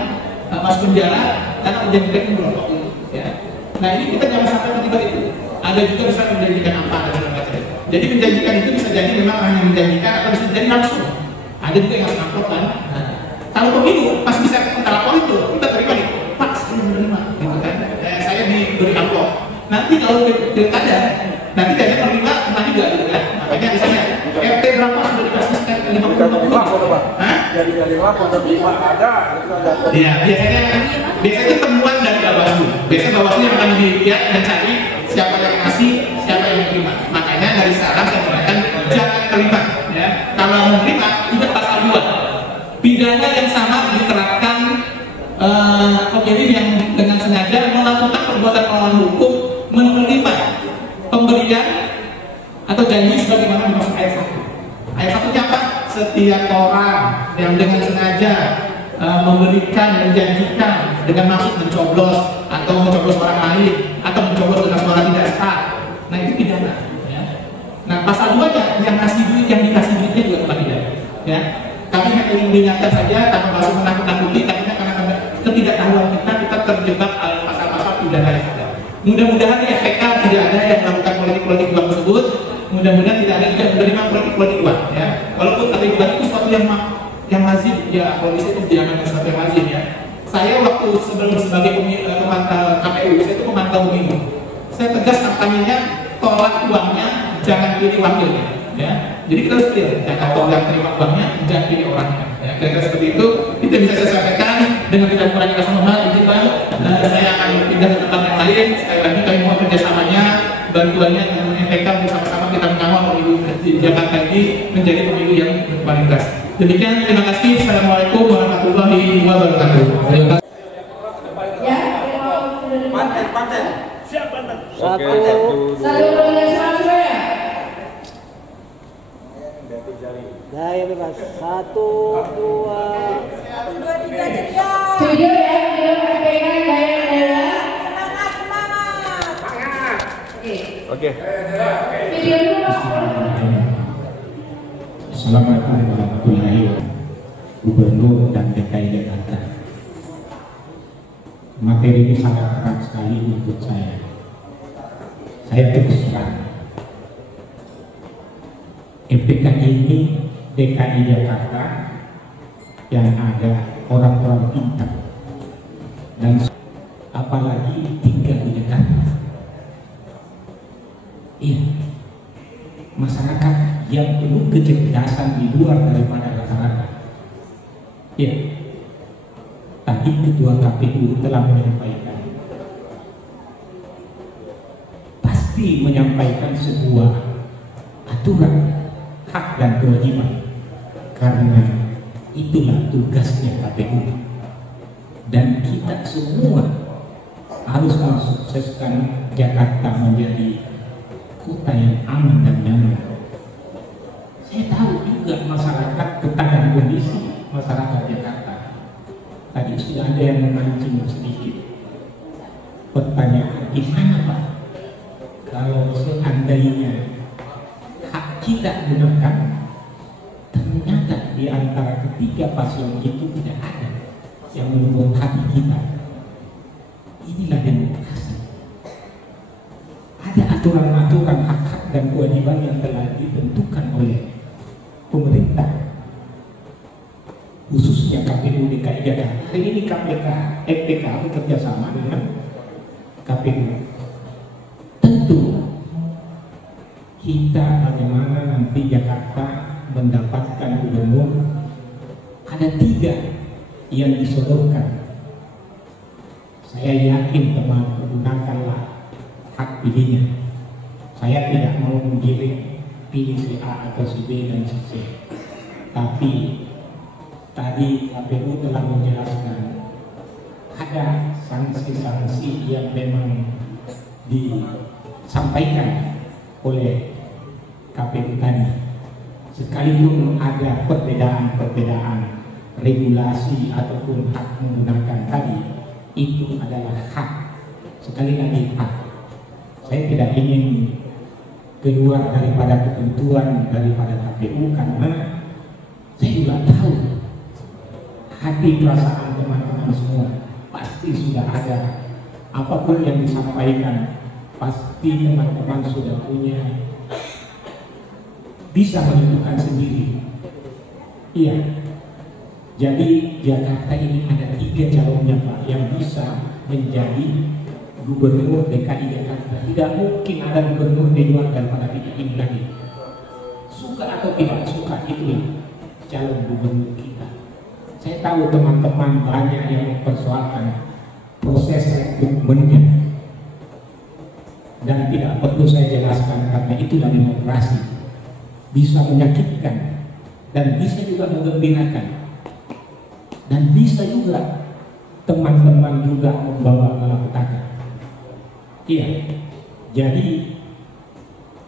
masuk penjara karena menjanjikan umroh, ya. Nah, ini kita jangan sampai terlibat itu. Ada juga bisa menjanjikan apa dan segala macam. Jadi menjanjikan itu bisa jadi memang hanya menjanjikan atau bisa jadi langsung. Ada juga yang harus amplop, kan. Nah, kalau pemilu pas bisa kita lapor itu, kita terima nih, Pak saya menerima, gitu kan. Saya diberi amplop. Nanti kalau pilkada, nanti dia menerima juga, gitu kan. Jadi lapor terima ada. Iya, biasanya itu temuan dari Bawaslu. Biasanya Bawaslu yang akan dilihat dan cari siapa yang ngasih, siapa yang menerima. Makanya dari sekarang saya mengatakan jangan terima. Ya, kalau menerima itu pasal 2. Pidana yang sama diterapkan pemilih yang dengan sengaja melakukan perbuatan melawan hukum menerima pemberian atau janji sebagaimana dimaksud ayat 1. Ayat 1-nya apa? Setiap orang yang dengan sengaja memberikan, menjanjikan dengan maksud mencoblos atau mencoblos orang lain atau mencoblos dengan suara tidak sah, nah itu pidana. Ya. Nah pasal 2-nya yang ngasih duit, yang dikasih duitnya juga kena pidana. Ya. Kami hanya ingin mengingatkan saja tanpa masuk menakut-nakuti, tapi karena ketidaktahuan kita terjebak pasal-pasal pidana yang ada. Mudah-mudahan di FPK tidak ada yang melakukan politik-politik uang tersebut. Mudah-mudahan tidak ada yang menerima politik-politik uang. Ya. Walaupun politik uang itu suatu yang lazim, ya polisi itu jangan sesuatu yang lazim ya. Saya waktu sebelum sebagai pemantau KPU, saya itu pemantau pemilu. Saya tegas kampanyenya tolak uangnya, jangan pilih wakilnya. Ya. Jadi kita harus clear, jangan tolak terima uangnya, jangan pilih orangnya. Ya. Kira-kira seperti itu, kita bisa saya sampaikan dengan tidak mengurangi rasa hormat. Ini Pak, saya akan pindah ke tempat yang lain. Sekali lagi kami mohon kerjasamanya, bantuannya dengan FPK bersama-sama kita mengawal pemilu di Jakarta ini menjadi pemilu yang berkualitas. Demikian, terima kasih. Assalamualaikum warahmatullahi wabarakatuh. Ya, Paten. Siapa? satu Surabaya. Gaya bebas. 1, 2. Video ya, video pegang gaya. Semangat. Oke. Video dulu Pak. Assalamualaikum warahmatullahi wabarakatuh. Gubernur dan DKI Jakarta. Materi ini sangat berat sekali untuk saya. Saya terus terang. MPK ini DKI Jakarta yang ada orang-orang pintar dan apalagi tinggal di Jakarta. Iya, masyarakat yang penuh kecerdasan di luar daripada masyarakat. Ya, tadi Ketua KPU telah menyampaikan, pasti menyampaikan sebuah aturan hak dan kewajiban, karena itulah tugasnya KPU, dan kita semua harus mensukseskan Jakarta menjadi kota yang aman dan nyaman. Saya tahu juga masyarakat ketahan kondisi masyarakat Jakarta. Tadi sudah ada yang memancing sedikit pertanyaan, gimana Pak kalau seandainya hak kita gunakan, ternyata di antara ketiga paslon itu tidak ada yang membuat hati kita. Inilah demokrasi. Ada aturan-aturan hak-hak dan kewajiban yang telah ditentukan oleh pemerintah, khususnya KPU DKI Jakarta. Hari ini FPK bekerja sama dengan KPU. Tentu kita bagaimana nanti Jakarta mendapatkan gubernur, ada 3 yang disodorkan. Saya yakin teman gunakanlah hak pilihnya. Saya tidak mau menggiring pilih si A atau si B dan si C. Tapi tadi KPU telah menjelaskan ada sanksi-sanksi yang memang disampaikan oleh KPU tadi. Sekalipun ada perbedaan-perbedaan regulasi ataupun hak menggunakan tadi, itu adalah hak. Sekali lagi hak. Saya tidak ingin keluar daripada ketentuan daripada KPU, karena saya juga tahu hati perasaan teman-teman semua pasti sudah ada. Apapun yang disampaikan pasti teman-teman sudah punya, bisa menentukan sendiri. Iya, jadi Jakarta ini ada 3 calonnya Pak yang bisa menjadi gubernur DKI Jakarta. Tidak mungkin ada gubernur di luar daripada ini lagi. Suka atau tidak suka itu calon gubernur kita. Saya tahu teman-teman banyak yang mempersoalkan proses rekrutmennya, dan tidak perlu saya jelaskan karena itulah demokrasi. Bisa menyakitkan dan bisa juga menggembirakan, dan bisa juga teman-teman juga membawa malapetaka. Iya, jadi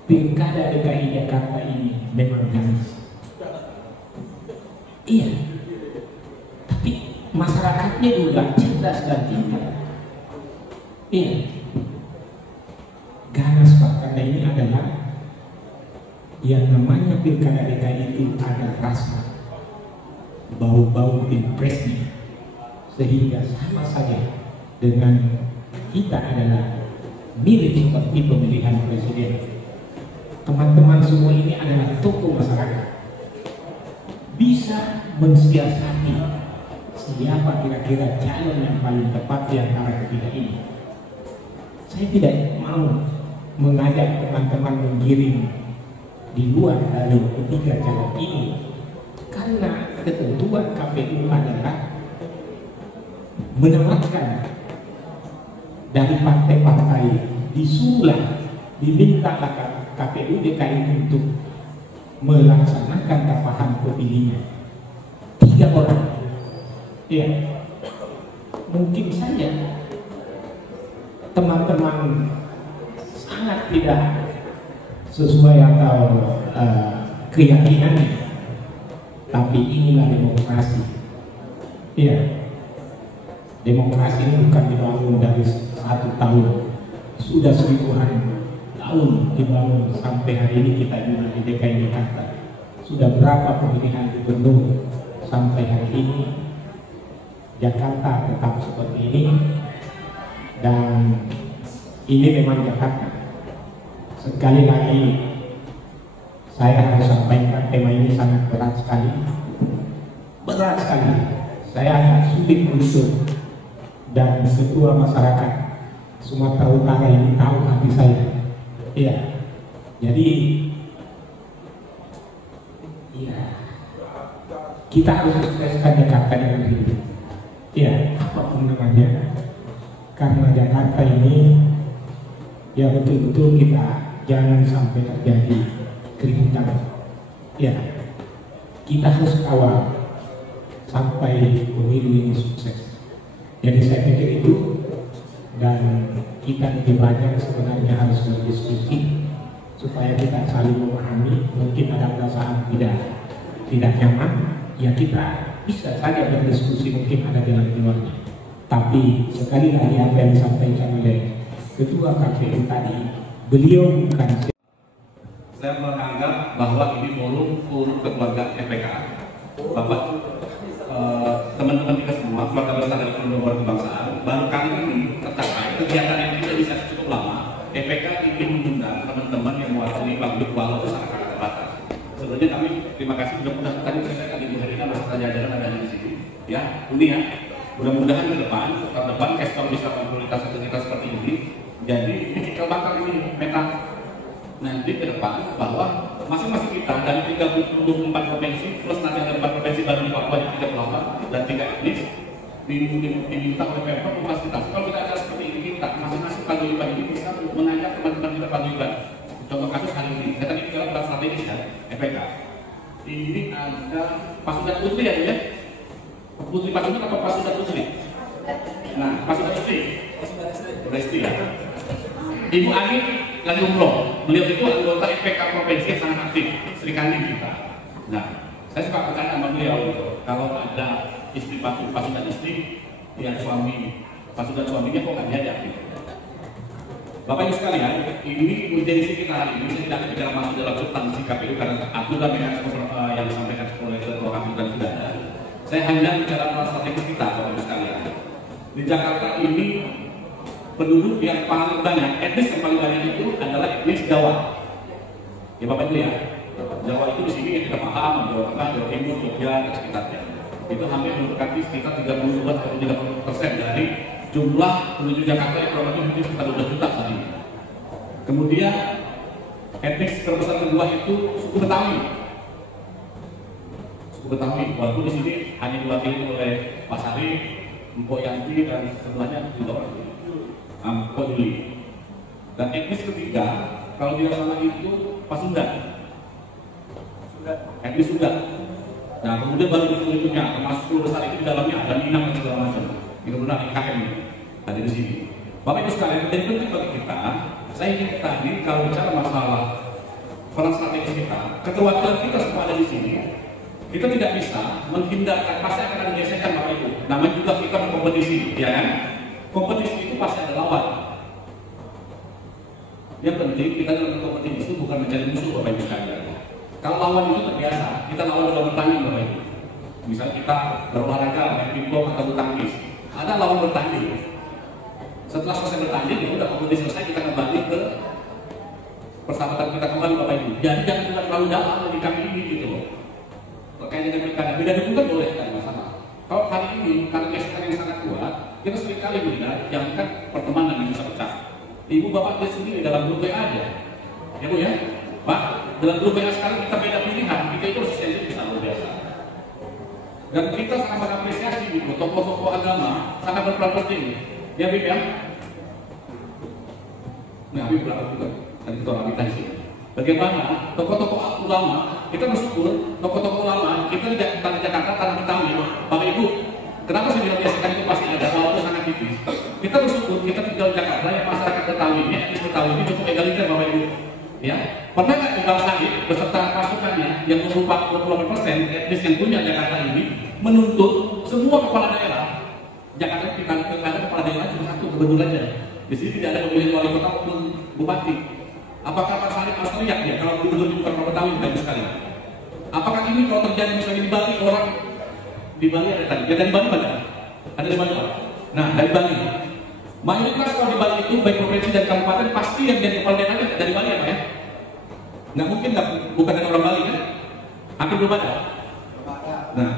pilkada DKI Jakarta ini memang ganas. Iya, tapi masyarakatnya juga cerdas dan pintar. Iya, ganas Pak, karena ini adalah yang namanya pilkada DKI itu ada rasa bau-bau pilpresnya, sehingga sama saja dengan kita adalah mirip seperti pemilihan presiden. Teman-teman semua ini adalah tokoh masyarakat, bisa mensiasati siapa kira-kira calon yang paling tepat di antara ketiga ini. Saya tidak mau mengajak teman-teman menggiring di luar dari ketiga calon ini, karena ketentuan KPU adalah menawarkan dari partai-partai, disuruhlah, dimintalah KPU DKI untuk melaksanakan tahapan pemilihan 3 orang. Ya, mungkin saja teman-teman sangat tidak sesuai atau keyakinannya, tapi inilah demokrasi. Ya, demokrasi ini bukan dibangun dari 1 tahun, sudah 1000-an tahun dibangun sampai hari ini kita juga di DKI Jakarta. Sudah berapa pemilihan gubernur sampai hari ini Jakarta tetap seperti ini, dan ini memang Jakarta. Sekali lagi saya harus sampaikan, tema ini sangat berat sekali, berat sekali. Saya agak sulit untuk, dan ketua masyarakat Sumatera Utara ini tahu hati saya. Iya, jadi iya, kita harus sukseskan Jakarta dengan hidup. Iya, apapun namanya, karena Jakarta ini ya betul-betul kita jangan sampai terjadi keributan. Ya, kita harus kawal sampai pemilu ini sukses. Jadi saya pikir itu, dan kita lebih banyak sebenarnya harus berdiskusi supaya kita saling memahami. Mungkin ada perasaan tidak nyaman, ya kita bisa saja berdiskusi, mungkin ada jalan keluarnya. Tapi sekali lagi apa yang disampaikan oleh Ketua KPU tadi, beliau bukan. Saya menganggap bahwa ini forum keluarga FPK. Bapak, teman-teman kita semua, keluarga besar dari Forum Kebangsaan, baru kali ini tercapai kegiatan yang tidak bisa cukup lama. FPK ingin mengundang teman-teman yang mewakili publik walau sangat terbatas. Sebenarnya kami terima kasih, mudah-mudahan tadi saya kali ini hari ini beserta jajaran ada di sini. Ya, ini ya. Mudah-mudahan ke depan Kestor bisa memprioritaskan kegiatan seperti ini. Jadi ini cikal bakal ini meta nanti ke depan bahwa masing-masing kita dari 34 provinsi plus nanti ada 4 provinsi baru di Papua di 38 dan 3 etnis diminta oleh Pemprov memfasilitasi. Kalau kita ada seperti ini, kita masing-masing paguyuban ini bisa mengajak teman-teman kita paguyuban. Contoh kasus hari ini, saya tadi bicara tentang strategis ya, FPK. Ini ada Pasudan Putri ya, Putri Pasudan atau Pasudan Putri? Nah, Pasudan Putri, Resti ya. Ibu Ani lagi umroh, beliau itu anggota FPK provinsi yang sangat aktif, Sri Kandi kita. Nah, saya suka bertanya sama beliau, kalau ada istri Pasudan istri, yang Pasudan suaminya kok nggak diajak gitu. Bapak Ibu sekalian, ini urgensi kita hari ini. Saya tidak akan bicara masuk dalam substansi KPU karena aturan mekanisme yang disampaikan oleh Ketua KPU dan sudah ada. Saya hanya bicara tentang strategi kita, Bapak Ibu sekalian. Di Jakarta ini penduduk yang paling banyak, etnis yang paling banyak itu adalah etnis Jawa. Ya Bapak Ibu ya, Jawa itu di sini kita paham, Jawa Tengah, Jawa Timur, Jogja dan sekitarnya. Itu hampir mendekati sekitar 32-33% dari jumlah penduduk Jakarta yang kurang lebih sekitar 12 juta saat ini. Kemudian etnis terbesar kedua itu suku Betawi. Suku Betawi, walaupun di sini hanya diwakili oleh Pak Sari, Mpok Yanti dan sebelahnya juga Mpok Juli. Dan etnis ketiga, kalau tidak salah itu Pasundan. Etnis Sunda. Nah kemudian baru berikutnya, termasuk 10 besar itu di dalamnya ada Minang dan segala macam. Itu benar IKM ini ada di sini. Bapak Ibu sekalian, jadi penting bagi kita. Saya ingin tadi kalau bicara masalah peran strategis kita, keterwakilan kita semua ada di sini. Kita tidak bisa menghindarkan, pasti akan ada gesekan Bapak Ibu. Namanya juga kita berkompetisi, ya kan? Kompetisi itu pasti ada lawan. Yang penting kita dalam kompetisi itu bukan mencari musuh Bapak Ibu sekalian. Kalau lawan itu terbiasa, kita lawan dalam bertanding Bapak Ibu. Misal kita berolahraga, main pingpong atau bertanding, ada lawan bertanding. Setelah selesai bertanding, ya udah kompetisi selesai, kita kembali ke persahabatan kita kembali Bapak Ibu. Jadi jangan kita terlalu dalam di kami ini gitu loh. Terkait dengan pilkada, beda dukungan boleh kan masalah. Kalau hari ini karena gesekan yang sangat kuat, kita seringkali melihat jangankan pertemanan yang bisa pecah. Ibu bapak dia sendiri dalam grup WA aja, ya Bu ya, Pak. Dalam grup WA sekarang kita beda pilihan, kita itu resistensi bisa luar biasa. Dan kita sangat mengapresiasi gitu, tokoh-tokoh agama sangat berperan penting. Ya Bib ya. Nah Bib berapa juga? Dan kita orang kita sih. Bagaimana tokoh-tokoh ulama, kita bersyukur tokoh-tokoh ulama kita tidak tanah Jakarta, tanah Betawi. Bapak Ibu, kenapa saya bilang gesekan itu pasti ada, walaupun sangat tipis. Kita bersyukur kita tinggal di Jakarta yang masyarakat Betawi ini, etnis Betawi ini cukup egaliter Bapak Ibu. Ya, pernah nggak Bang Sari beserta pasukannya yang merupakan 28% etnis yang punya Jakarta ini menuntut semua kepala daerah Jakarta kepala daerah cuma satu gubernur aja. Di sini tidak ada pemilihan wali kota maupun bupati. Apakah Pak Sari harus teriak ya kalau gubernur bukan orang Betawi bagus sekali? Apakah ini kalau terjadi misalnya di Bali orang di Bali ada tadi? Ya dari Bali mana? Ada di Bali Pak? Nah dari Bali. Mayoritas kalau di Bali itu baik provinsi dan kabupaten pasti yang jadi kepala daerah dari Bali apa ya? Nggak mungkin nggak bukan dari orang Bali kan? Hampir belum ada. Nah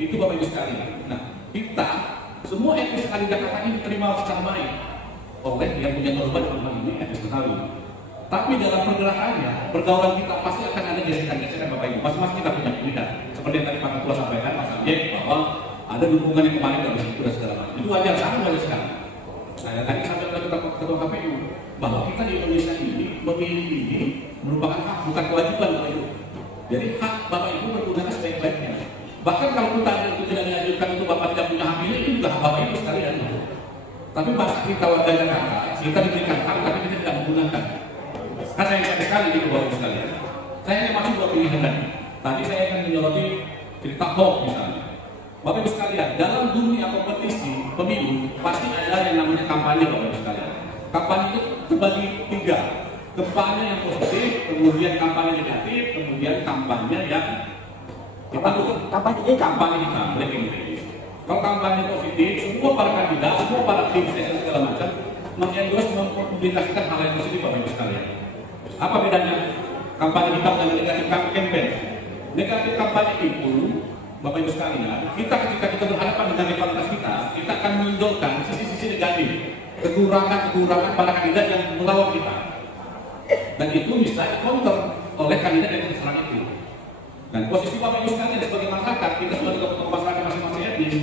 itu Bapak Ibu sekalian. Nah kita semua etnis yang ada di Jakarta ini diterima secara baik oleh yang punya korban dalam ini etnis Betawi. Tapi dalam pergerakannya, pergaulan kita pasti akan ada gesekan-gesekan Bapak Ibu. Masing-masing kita punya pilihan. Seperti yang tadi Pak Ketua sampaikan, Mas Abjek, bahwa ada dukungan yang kemarin dari situ dan segala macam. Itu wajar, sangat wajar sekali. Saya tadi sampai ketua KPU bahwa kita di Indonesia ini memilih ini merupakan hak, bukan kewajiban Bapak Ibu. Jadi hak Bapak Ibu bergunakan sebaik-baiknya. Bahkan kalau kita itu tidak diajukan untuk Bapak tidak punya hak pilih, itu juga hak Bapak Ibu sekalian. Tapi masa kita warga Jakarta, kita diberikan hak tapi kita tidak menggunakan. Karena yang saya sekali itu Bapak Ibu sekalian. Saya ini masih dua pilihan tadi. Tadi saya akan menyoroti cerita hoax misalnya. Bapak Ibu sekalian, dalam dunia kompetisi pemilu pasti ada yang namanya kampanye Bapak Ibu sekalian. Kampanye itu terbagi 3. Kampanye yang positif, kemudian kampanye negatif, kemudian kampanye yang kampanye hitam, black and white. Kalau kampanye positif, semua para kandidat, semua para tim sukses segala macam mengendorse mempublikasikan hal yang positif Bapak Ibu sekalian. Apa bedanya kampanye hitam dan negatif campaign? Negatif kampanye itu Bapak Ibu sekalian, kita ketika kita berhadapan dengan rivalitas kita akan menunjukkan sisi-sisi negatif, kekurangan para kandidat yang melawan kita. Dan itu bisa counter oleh kandidat yang terserang itu. Dan posisi Bapak Ibu sekalian sebagai masyarakat, kita sebagai tokoh masyarakat masing-masing etnis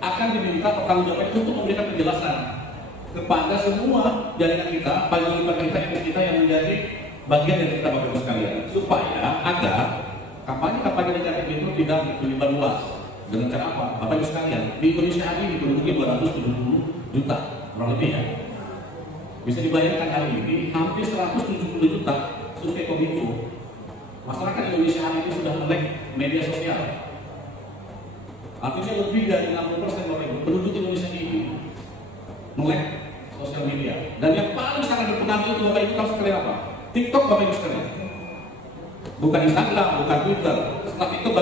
akan diminta pertanggungjawaban untuk memberikan penjelasan kepada semua jaringan kita, paling kita etnis kita yang menjadi bagian dari kita Bapak Ibu sekalian, supaya agar kampanye negatif itu tidak menyebar luas. Dengan cara apa? Bapak Ibu sekalian, di Indonesia hari ini penduduknya 270 juta, kurang lebih ya. Bisa dibayangkan hari ini hampir 170 juta survei Kominfo. Masyarakat Indonesia hari ini sudah melek media sosial. Artinya lebih dari 60% Bapak Ibu penduduk Indonesia ini melek sosial media. Dan yang paling sangat berpengaruh itu Bapak Ibu tahu sekali apa? TikTok Bapak Ibu sekalian. Bukan Instagram, bukan Twitter. Setelah TikTok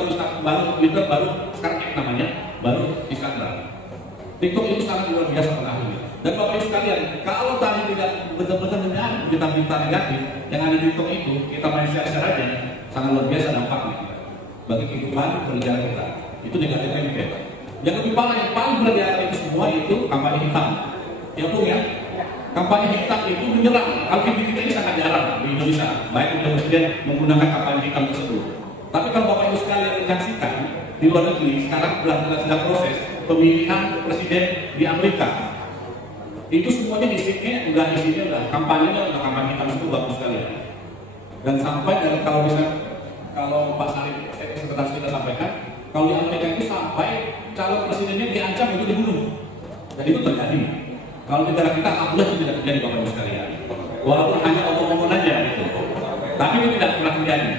baru Twitter, baru sekarang namanya, baru Instagram. TikTok itu sangat luar biasa pengaruhnya. Dan Bapak Ibu sekalian, kalau tadi tidak benar-benar dengan berita-berita negatif yang ada di TikTok itu, kita main share-share aja, sangat luar biasa dampaknya bagi kehidupan pernegara kita. Itu negatif campaign. Yang lebih parah, yang paling berat di antara itu semua itu kampanye hitam. Ya Bu ya, kampanye hitam itu menyerang. Kalau kita ini sangat jarang di Indonesia, baik Presiden menggunakan kampanye hitam tersebut. Tapi kalau Bapak Ibu sekalian menyaksikan di luar negeri sekarang sedang proses pemilihan presiden di Amerika. Itu semuanya isinya udah kampanyenya udah kampanye hitam itu bagus sekali ya. Dan sampai dari kalau Pak Sarif sekretaris kita sampaikan, kalau di Amerika itu sampai calon presidennya diancam untuk dibunuh. Dan itu terjadi. Kalau di negara kita alhamdulillah itu tidak terjadi Bapak Ibu sekalian. Walaupun hanya omong-omong aja gitu. Tapi itu tidak pernah terjadi.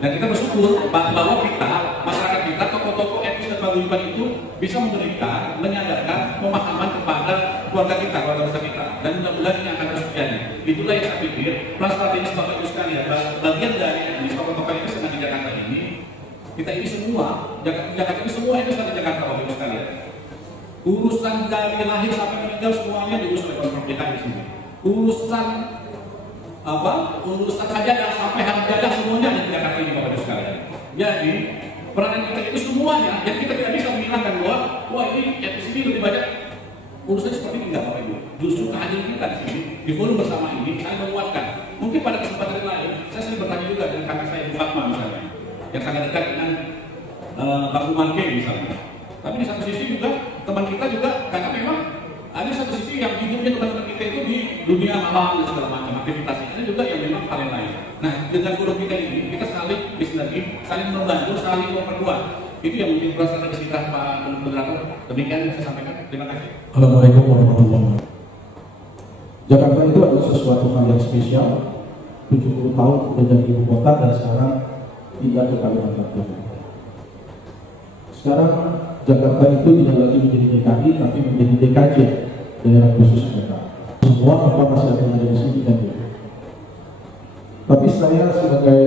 Dan kita bersyukur bahwa kita, masyarakat kita, tokoh-tokoh etnis dan paguyuban itu bisa memberikan, menyadarkan pemahaman kepada keluarga kita, keluarga besar kita. Dan mudah-mudahan ini akan terus terjadi. Itulah yang saya pikir, peran strategis Bapak Ibu sekalian, bagian dari etnis tokoh-tokoh etnis yang di Jakarta ini, kita ini semua, Jakarta ini semua etnis di Jakarta Bapak Ibu sekalian. Urusan dari lahir sampai meninggal semuanya diurus oleh Pemprov DKI di sini. Urusan sajadah sampai harjadah semuanya ada di Jakarta ini Bapak Ibu sekalian. Jadi peranan kita itu semuanya, jadi kita tidak bisa menghilangkan bahwa wah ini etnis ini lebih banyak urusan seperti ini enggak Bapak Ibu. Justru kehadiran kita di sini di forum bersama ini saling menguatkan. Mungkin pada kesempatan lain saya sering bertanya juga dengan kakak saya di Fatma misalnya, yang sangat dekat dengan Bang Umar K misalnya. Tapi di satu sisi juga teman kita juga karena memang ada satu sisi yang hidupnya teman-teman kita itu di dunia malam dan segala macam aktivitasnya ada juga yang memang hal yang lain. Nah dengan forum kita ini kita saling bersinergi, saling membantu, saling memperkuat. Itu yang mungkin perasaan dari kita Pak Moderator. Demikian yang saya sampaikan. Terima kasih. Assalamualaikum warahmatullahi wabarakatuh. Jakarta itu adalah sesuatu hal yang spesial. 70 tahun sudah jadi ibu kota dan sekarang pindah ke Kalimantan Timur. Sekarang Jakarta itu tidak lagi menjadi DKI tapi menjadi DKJ, daerah khusus Jakarta. Semua apa masih ada di sini dan itu. Tapi saya sebagai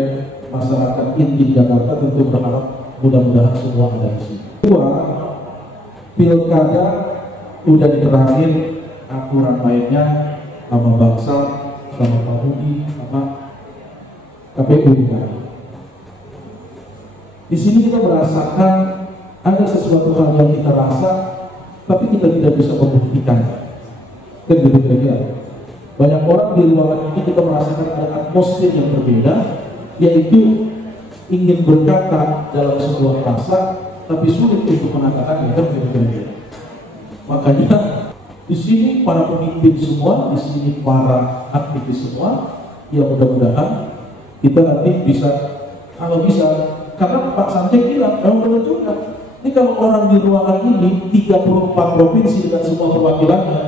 masyarakat inti Jakarta tentu berharap mudah-mudahan semua ada di sini. Kedua, pilkada udah diterangin aturan mainnya sama bangsa, sama Pak Budi, sama KPU DKI. Di sini kita merasakan ada sesuatu hal yang kita rasa, tapi kita tidak bisa membuktikan. Kan gitu kira-kira. Banyak orang di ruangan ini kita merasakan ada atmosfer yang berbeda, yaitu ingin berkata dalam sebuah rasa, tapi sulit untuk mengatakan yang berbeda. Makanya di sini para pemimpin semua, di sini para aktivis semua, ya mudah-mudahan kita nanti bisa, kalau bisa, karena Pak Sanjay bilang, memang benar juga. Ini kalau orang di ruangan ini 34 provinsi dengan semua perwakilannya,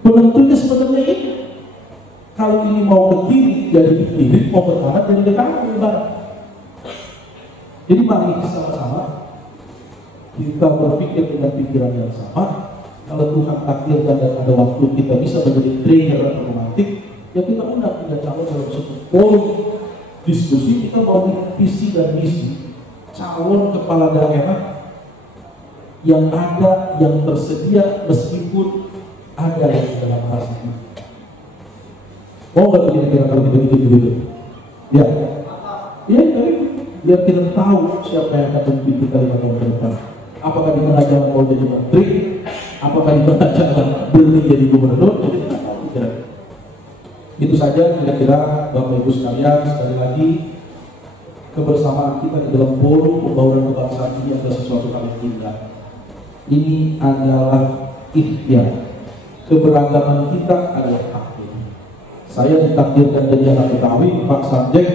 penentunya sebenarnya ini. Kalau ini mau ke kiri, jadi ke kiri, mau ke kanan, jadi ke kanan. Jadi mari sama-sama kita berpikir dengan pikiran yang sama. Kalau Tuhan takdirkan dan ada waktu kita bisa menjadi trainer otomatis, ya kita undang 3 calon dalam satu forum diskusi. Kita mau visi dan misi calon kepala daerah yang ada, yang tersedia, meskipun ada yang di dalam hati. Mau nggak kira-kira kalau gitu? Ya, tapi biar kita tahu siapa yang akan memimpin kita 5 tahun ke depan. Apakah di tengah jalan mau jadi menteri? Apakah di tengah jalan beli jadi gubernur? Jadi kita tahu kira. Itu saja kira-kira Bapak Ibu sekalian. Sekali lagi kebersamaan kita di dalam forum pembangunan kebangsaan ini adalah sesuatu hal yang indah. Ini adalah ikhtiar. Keberagaman kita adalah takdir. Saya ditakdirkan jadi anak Betawi, Pak Sanjay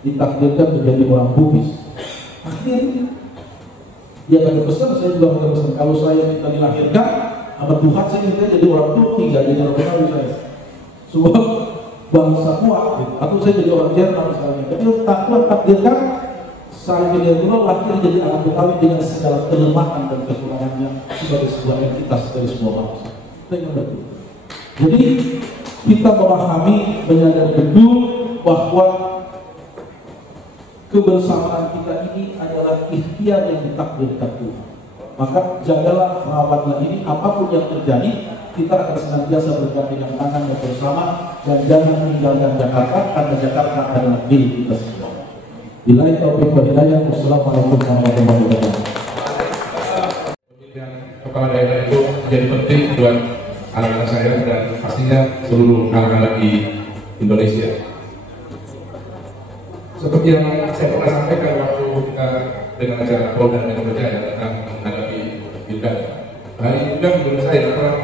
ditakdirkan menjadi orang Bugis. Akhirnya dia akan pesan, saya juga akan pesan. Kalau saya kita dilahirkan sama Tuhan, saya minta jadi orang Turki, nggak jadi orang Betawi saya. Sebab bangsa kuat, gitu. Atau saya jadi orang Jerman misalnya. Tapi Tuhan takdirkan saya jadi lahir jadi anak Betawi dengan segala kelemahan dan kekurangannya sebagai sebuah entitas dari sebuah bangsa. Jadi kita memahami, menyadari betul bahwa kebersamaan kita ini adalah ikhtiar yang ditakdirkan Tuhan. Maka jagalah, rawatlah ini, apapun yang terjadi, kita akan senantiasa bergandengan tangan yang bersama dan jangan meninggalkan Jakarta, karena Jakarta adalah milik kita semua. Billahi taufiq wal hidayah. Wassalamualaikum warahmatullahi wabarakatuh. Kepala daerah itu menjadi penting buat anak-anak saya dan pastinya seluruh anak-anak di Indonesia. Seperti yang saya pernah sampaikan waktu kita dengan acara Polda Metro Jaya tentang menghadapi pilkada. Hari ini juga menurut saya peran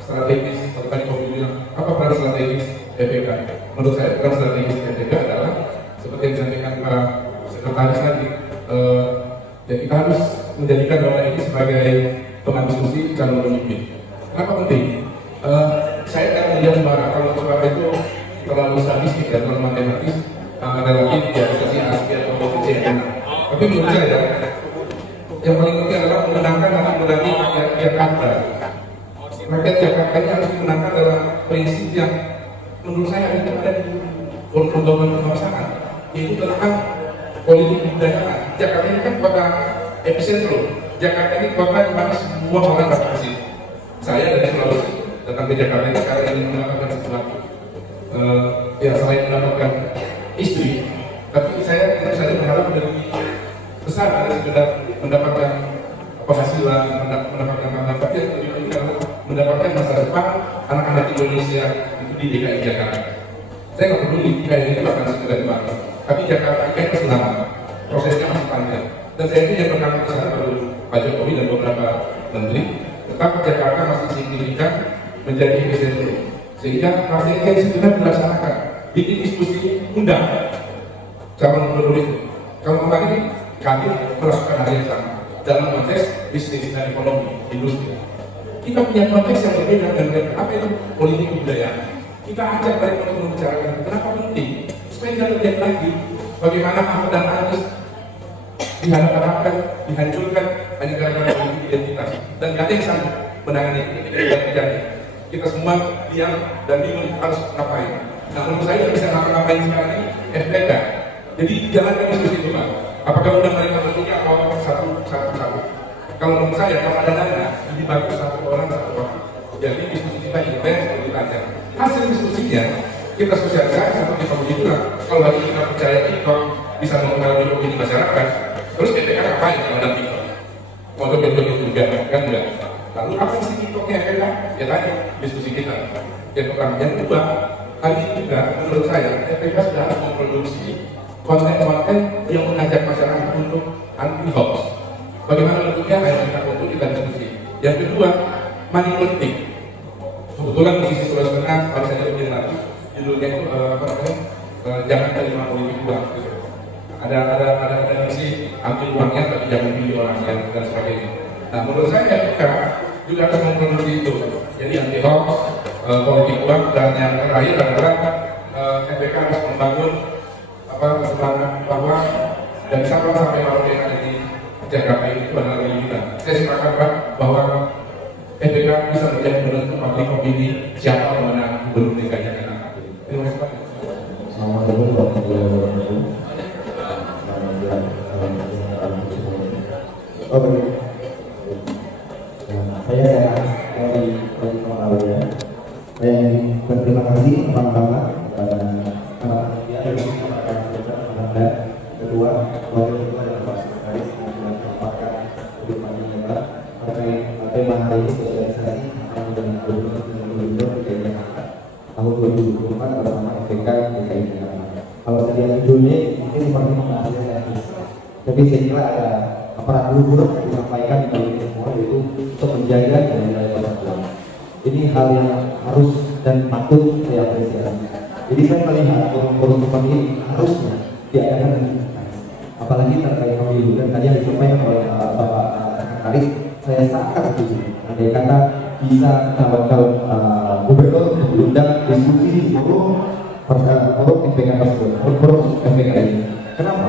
strategis tentang pemilu, apa peran strategis EPK? Menurut saya peran strategis EPK adalah seperti yang disampaikan Pak Sekretaris tadi, ya kita harus menjadikan bahwa ini sebagai teman diskusi calon pemimpin. Kenapa penting? Saya akan melihat suara, kalau suara itu terlalu statistik dan terlalu matematis, relatif ya seperti asli atau posisi yang benar. Tapi menurut saya yang paling penting adalah memenangkan hati nurani rakyat Jakarta. Rakyat Jakarta ini harus dimenangkan dalam prinsip yang menurut saya itu ada di forum pembangunan kebangsaan, yaitu tentang politik kebudayaan. Jakarta ini kan kota epicentrum. Jakarta ini kota di mana semua orang dapat sih. Saya dari Sulawesi datang ke Jakarta ini karena ingin mendapatkan sesuatu. Ya selain mendapatkan istri, tapi saya berharap lebih besar dari sekedar mendapatkan penghasilan, mendapatkan manfaat, tapi yang lebih penting adalah mendapatkan masa depan anak-anak Indonesia itu di DKI Jakarta. Saya nggak peduli DKI ini akan sekedar dibangun, tapi Jakarta ini masih lama, prosesnya masih panjang. Dan saya ini yang pertama ke sana baru Pak Jokowi dan beberapa menteri, tetap Jakarta masih signifikan menjadi epicentrum, sehingga prosesnya segera dilaksanakan. Bikin diskusi undang calon gubernur itu. Kalau kemarin kami melakukan hal yang sama dalam konteks bisnis dan ekonomi, industri. Kita punya konteks yang berbeda dan apa itu politik kebudayaan. Kita ajak mereka untuk membicarakan kenapa penting supaya tidak terjadi lagi bagaimana Ahmad dan Anies diharapkan, dihancurkan hanya gara-gara politik identitas dan gak ada yang sanggup menangani itu tidak terjadi. Kita semua diam dan bingung harus ngapain. Nah menurut saya bisa ngapa-ngapain sekarang ini FPK. Jadi jangan diskusi dulu Pak. Apakah undang mereka bentuknya atau satu. Kalau menurut saya kalau ada dana lebih bagus satu orang. Jadi diskusi kita intens lebih panjang. Hasil diskusinya kita sosialisasi seperti kamu bilang. Kalau lagi kita percaya TikTok bisa mempengaruhi opini masyarakat, terus FPK ngapain kalau ada TikTok? Mau bentuk itu juga kan enggak. Lalu apa sih TikToknya FPK? Ya tadi diskusi kita. Yang pertama, yang kedua. Hari ini juga menurut saya FPK sudah harus memproduksi konten-konten yang mengajak masyarakat untuk anti hoax. Bagaimana bentuknya ayo kita untuk kita diskusi. Yang kedua, money politik. Kebetulan musisi Sulawesi Tengah kalau saya lebih nanti judulnya itu jangan terima politik uang. Gitu. Ada misi ambil uangnya tapi jangan pilih orangnya dan sebagainya. Nah menurut saya FPK juga harus memproduksi itu. Jadi anti hoax, politik uang, dan yang terakhir adalah FPK harus membangun semangat bahwa dari Sabang sampai Merauke yang ada di Jakarta itu adalah kita. Saya sepakat Pak bahwa FPK bisa menjadi penentu publik opini siapa pemenang gubernur DKI Jakarta. Terima kasih Pak. Selamat datang Bapak Gubernur. Saya dari Polda. Saya ingin berterima kasih pertama kepada anak media yang Anda, kedua wakil ketua dan Pak Sekretaris yang sudah menempatkan kehidupan lebar terkait tema hari ini sosialisasi tentang dengan gubernur DKI Jakarta tahun 2024 bersama FPK DKI Jakarta. Kalau saya lihat judulnya ini seperti mengasih teknis, tapi saya kira ada aparat luhur disampaikan di dalam semua yaitu untuk menjaga nilai persatuan. Ini hal yang harus dan patut saya apresiasi. Jadi saya melihat forum seperti ini harusnya diadakan, apalagi terkait pemilu. Dan tadi yang disampaikan oleh Bapak Sekretaris, saya sangat setuju. Andai kata bisa bakal gubernur diundang diskusi di forum FPK tersebut, forum FPK ini. Kenapa?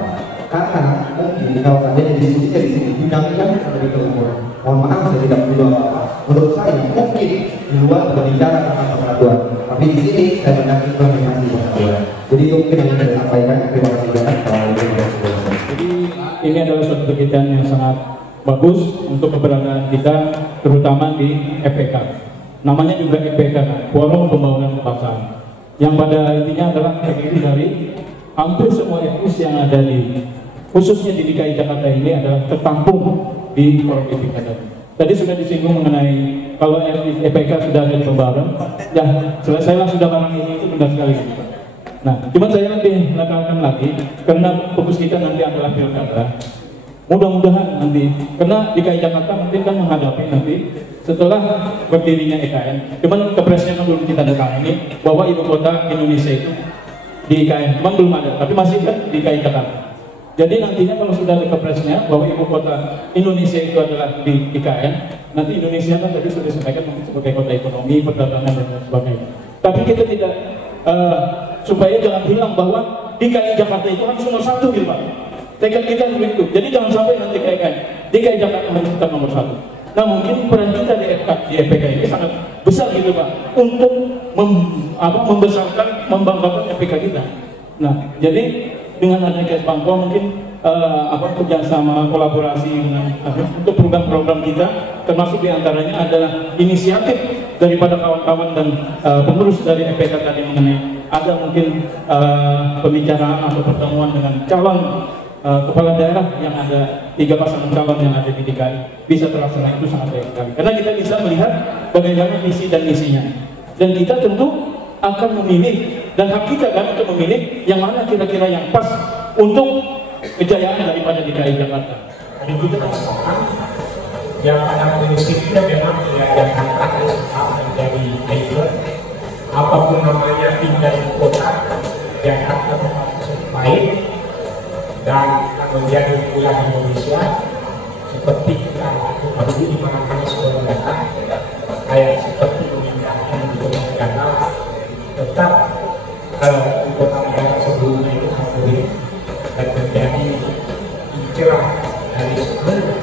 Karena mungkin kalau seandainya diskusinya di sini dinamika lebih keluar. Mohon maaf saya tidak perlu apa-apa. Menurut saya mungkin di luar berbicara tentang persatuan, tapi di sini saya mendapat informasi persatuan. Jadi itu mungkin yang saya sampaikan. Terima kasih banyak. Jadi ini adalah suatu kegiatan yang sangat bagus untuk keberadaan kita, terutama di FPK. Namanya juga FPK, Forum Pembangunan Kebangsaan. Yang pada intinya adalah terdiri dari hampir semua etnis yang ada di, khususnya di DKI Jakarta ini adalah tertampung di forum FPK tadi. Tadi sudah disinggung mengenai kalau FPK sudah ada di Pembaharan, ya selesailah sudah barang ini, itu benar sekali. Nah, cuma saya lebih menekankan lagi karena fokus kita nanti adalah pilkada. Mudah-mudahan nanti, karena DKI Jakarta mungkin kan menghadapi nanti setelah berdirinya EKN. Cuman kepresnya kan belum kita dekani bahwa ibu kota Indonesia itu di IKN, cuman belum ada, tapi masih kan di DKI Jakarta. Jadi nantinya kalau sudah ada kepresnya bahwa ibu kota Indonesia itu adalah di IKN, nanti Indonesia kan tadi sudah disampaikan mungkin sebagai kota ekonomi, perdagangan dan lain sebagainya. Tapi kita tidak supaya jangan bilang bahwa DKI Jakarta itu harus nomor 1 gitu Pak. Tekad kita begitu. Jadi jangan sampai nanti kayak DKI Jakarta harus tetap nomor 1. Nah mungkin peran kita di EPK ini sangat besar gitu Pak untuk membesarkan, membanggakan EPK kita. Nah jadi dengan adanya Bangko mungkin kerjasama kolaborasi dengan untuk program-program kita, termasuk diantaranya adalah inisiatif daripada kawan-kawan dan pengurus dari EPK tadi mengenai ada mungkin pembicaraan atau pertemuan dengan calon kepala daerah yang ada 3 pasangan calon yang ada di DKI bisa terlaksana, itu sangat baik sekali karena kita bisa melihat bagaimana visi dan misinya, dan kita tentu akan memilih dan hak kita kan untuk memilih yang mana kira-kira yang pas untuk kejayaan daripada DKI Jakarta. Jadi kita rasakan yang pada prinsipnya memang Jakarta harus tetap menjadi major. Apapun namanya pindah ibu kota, Jakarta tetap baik dan menjadi pulang Indonesia seperti kita lakukan di mana-mana sekolah data, kayak seperti memindahkan ibu negara tetap ibu kota negara sebelumnya itu harus dan menjadi cerah dari seluruh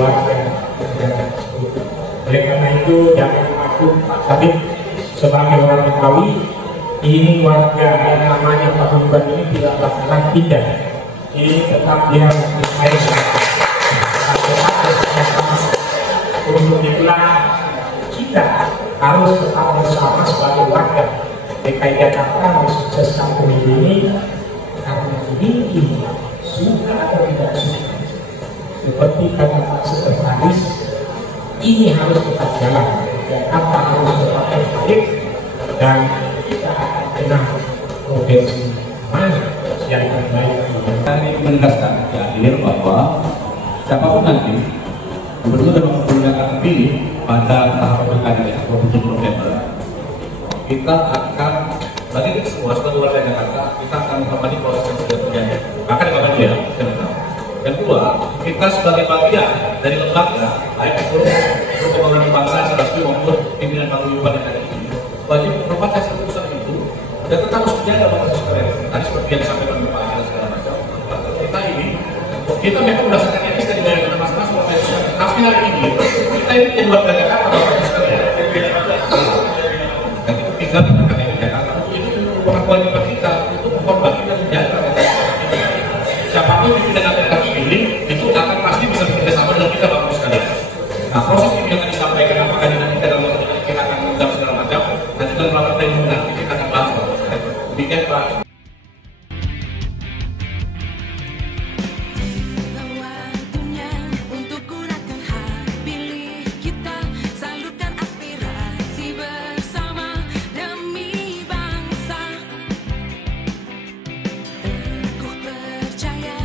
warga negara tersebut. Oleh karena itu jangan takut Pak Sabit sebagai orang Betawi, ini warga yang namanya Pak Bumban ini tidak bakalan pindah. Ini tetap dia diselesaikan. Untuk itulah kita harus tetap bersama sebagai warga DKI Jakarta mensukseskan pemilu ini. Karena ini suka atau tidak suka, seperti kata Pak Sekretaris, ini harus tetap jalan. Jakarta harus tetap baik dan kita akan kenal provinsi mana yang terbaik. Kami menegaskan di akhir bahwa siapapun nanti gubernur dan wakil gubernur yang akan terpilih pada tahap pilkada 27 November, kita akan bagi kita semua sebagai warga Jakarta, kita akan menghormati proses yang sudah terjadi. Maka dikatakan dia, yang kedua, kita sebagai bagian dari lembaga, baik itu untuk pembangunan bangsa, SRSP maupun pimpinan paguyuban yang ada di sini, wajib menghormati hasil keputusan itu dan tetap harus menjaga proses keren. Tadi seperti yang disampaikan oleh Pak Ajil segala macam. Kita ini, kita memang berdasarkan etis dari daerah masing-masing, tapi hari ini kita ini menjadi warga Jakarta, Bapak sekalian. Dan itu tinggal di Jakarta. Bukan kewajiban kita untuk menghormati dan menjaga siapapun pimpinan yang akan dipilih itu akan pasti bisa bekerja sama dengan kita Bapak sekalian. Nah proses ini yang disampaikan apakah nanti dalam waktu kita akan mengundang segala macam, nanti dalam rapat pleno nanti kita akan bahas Bapak sekalian. Demikian Pak. Percaya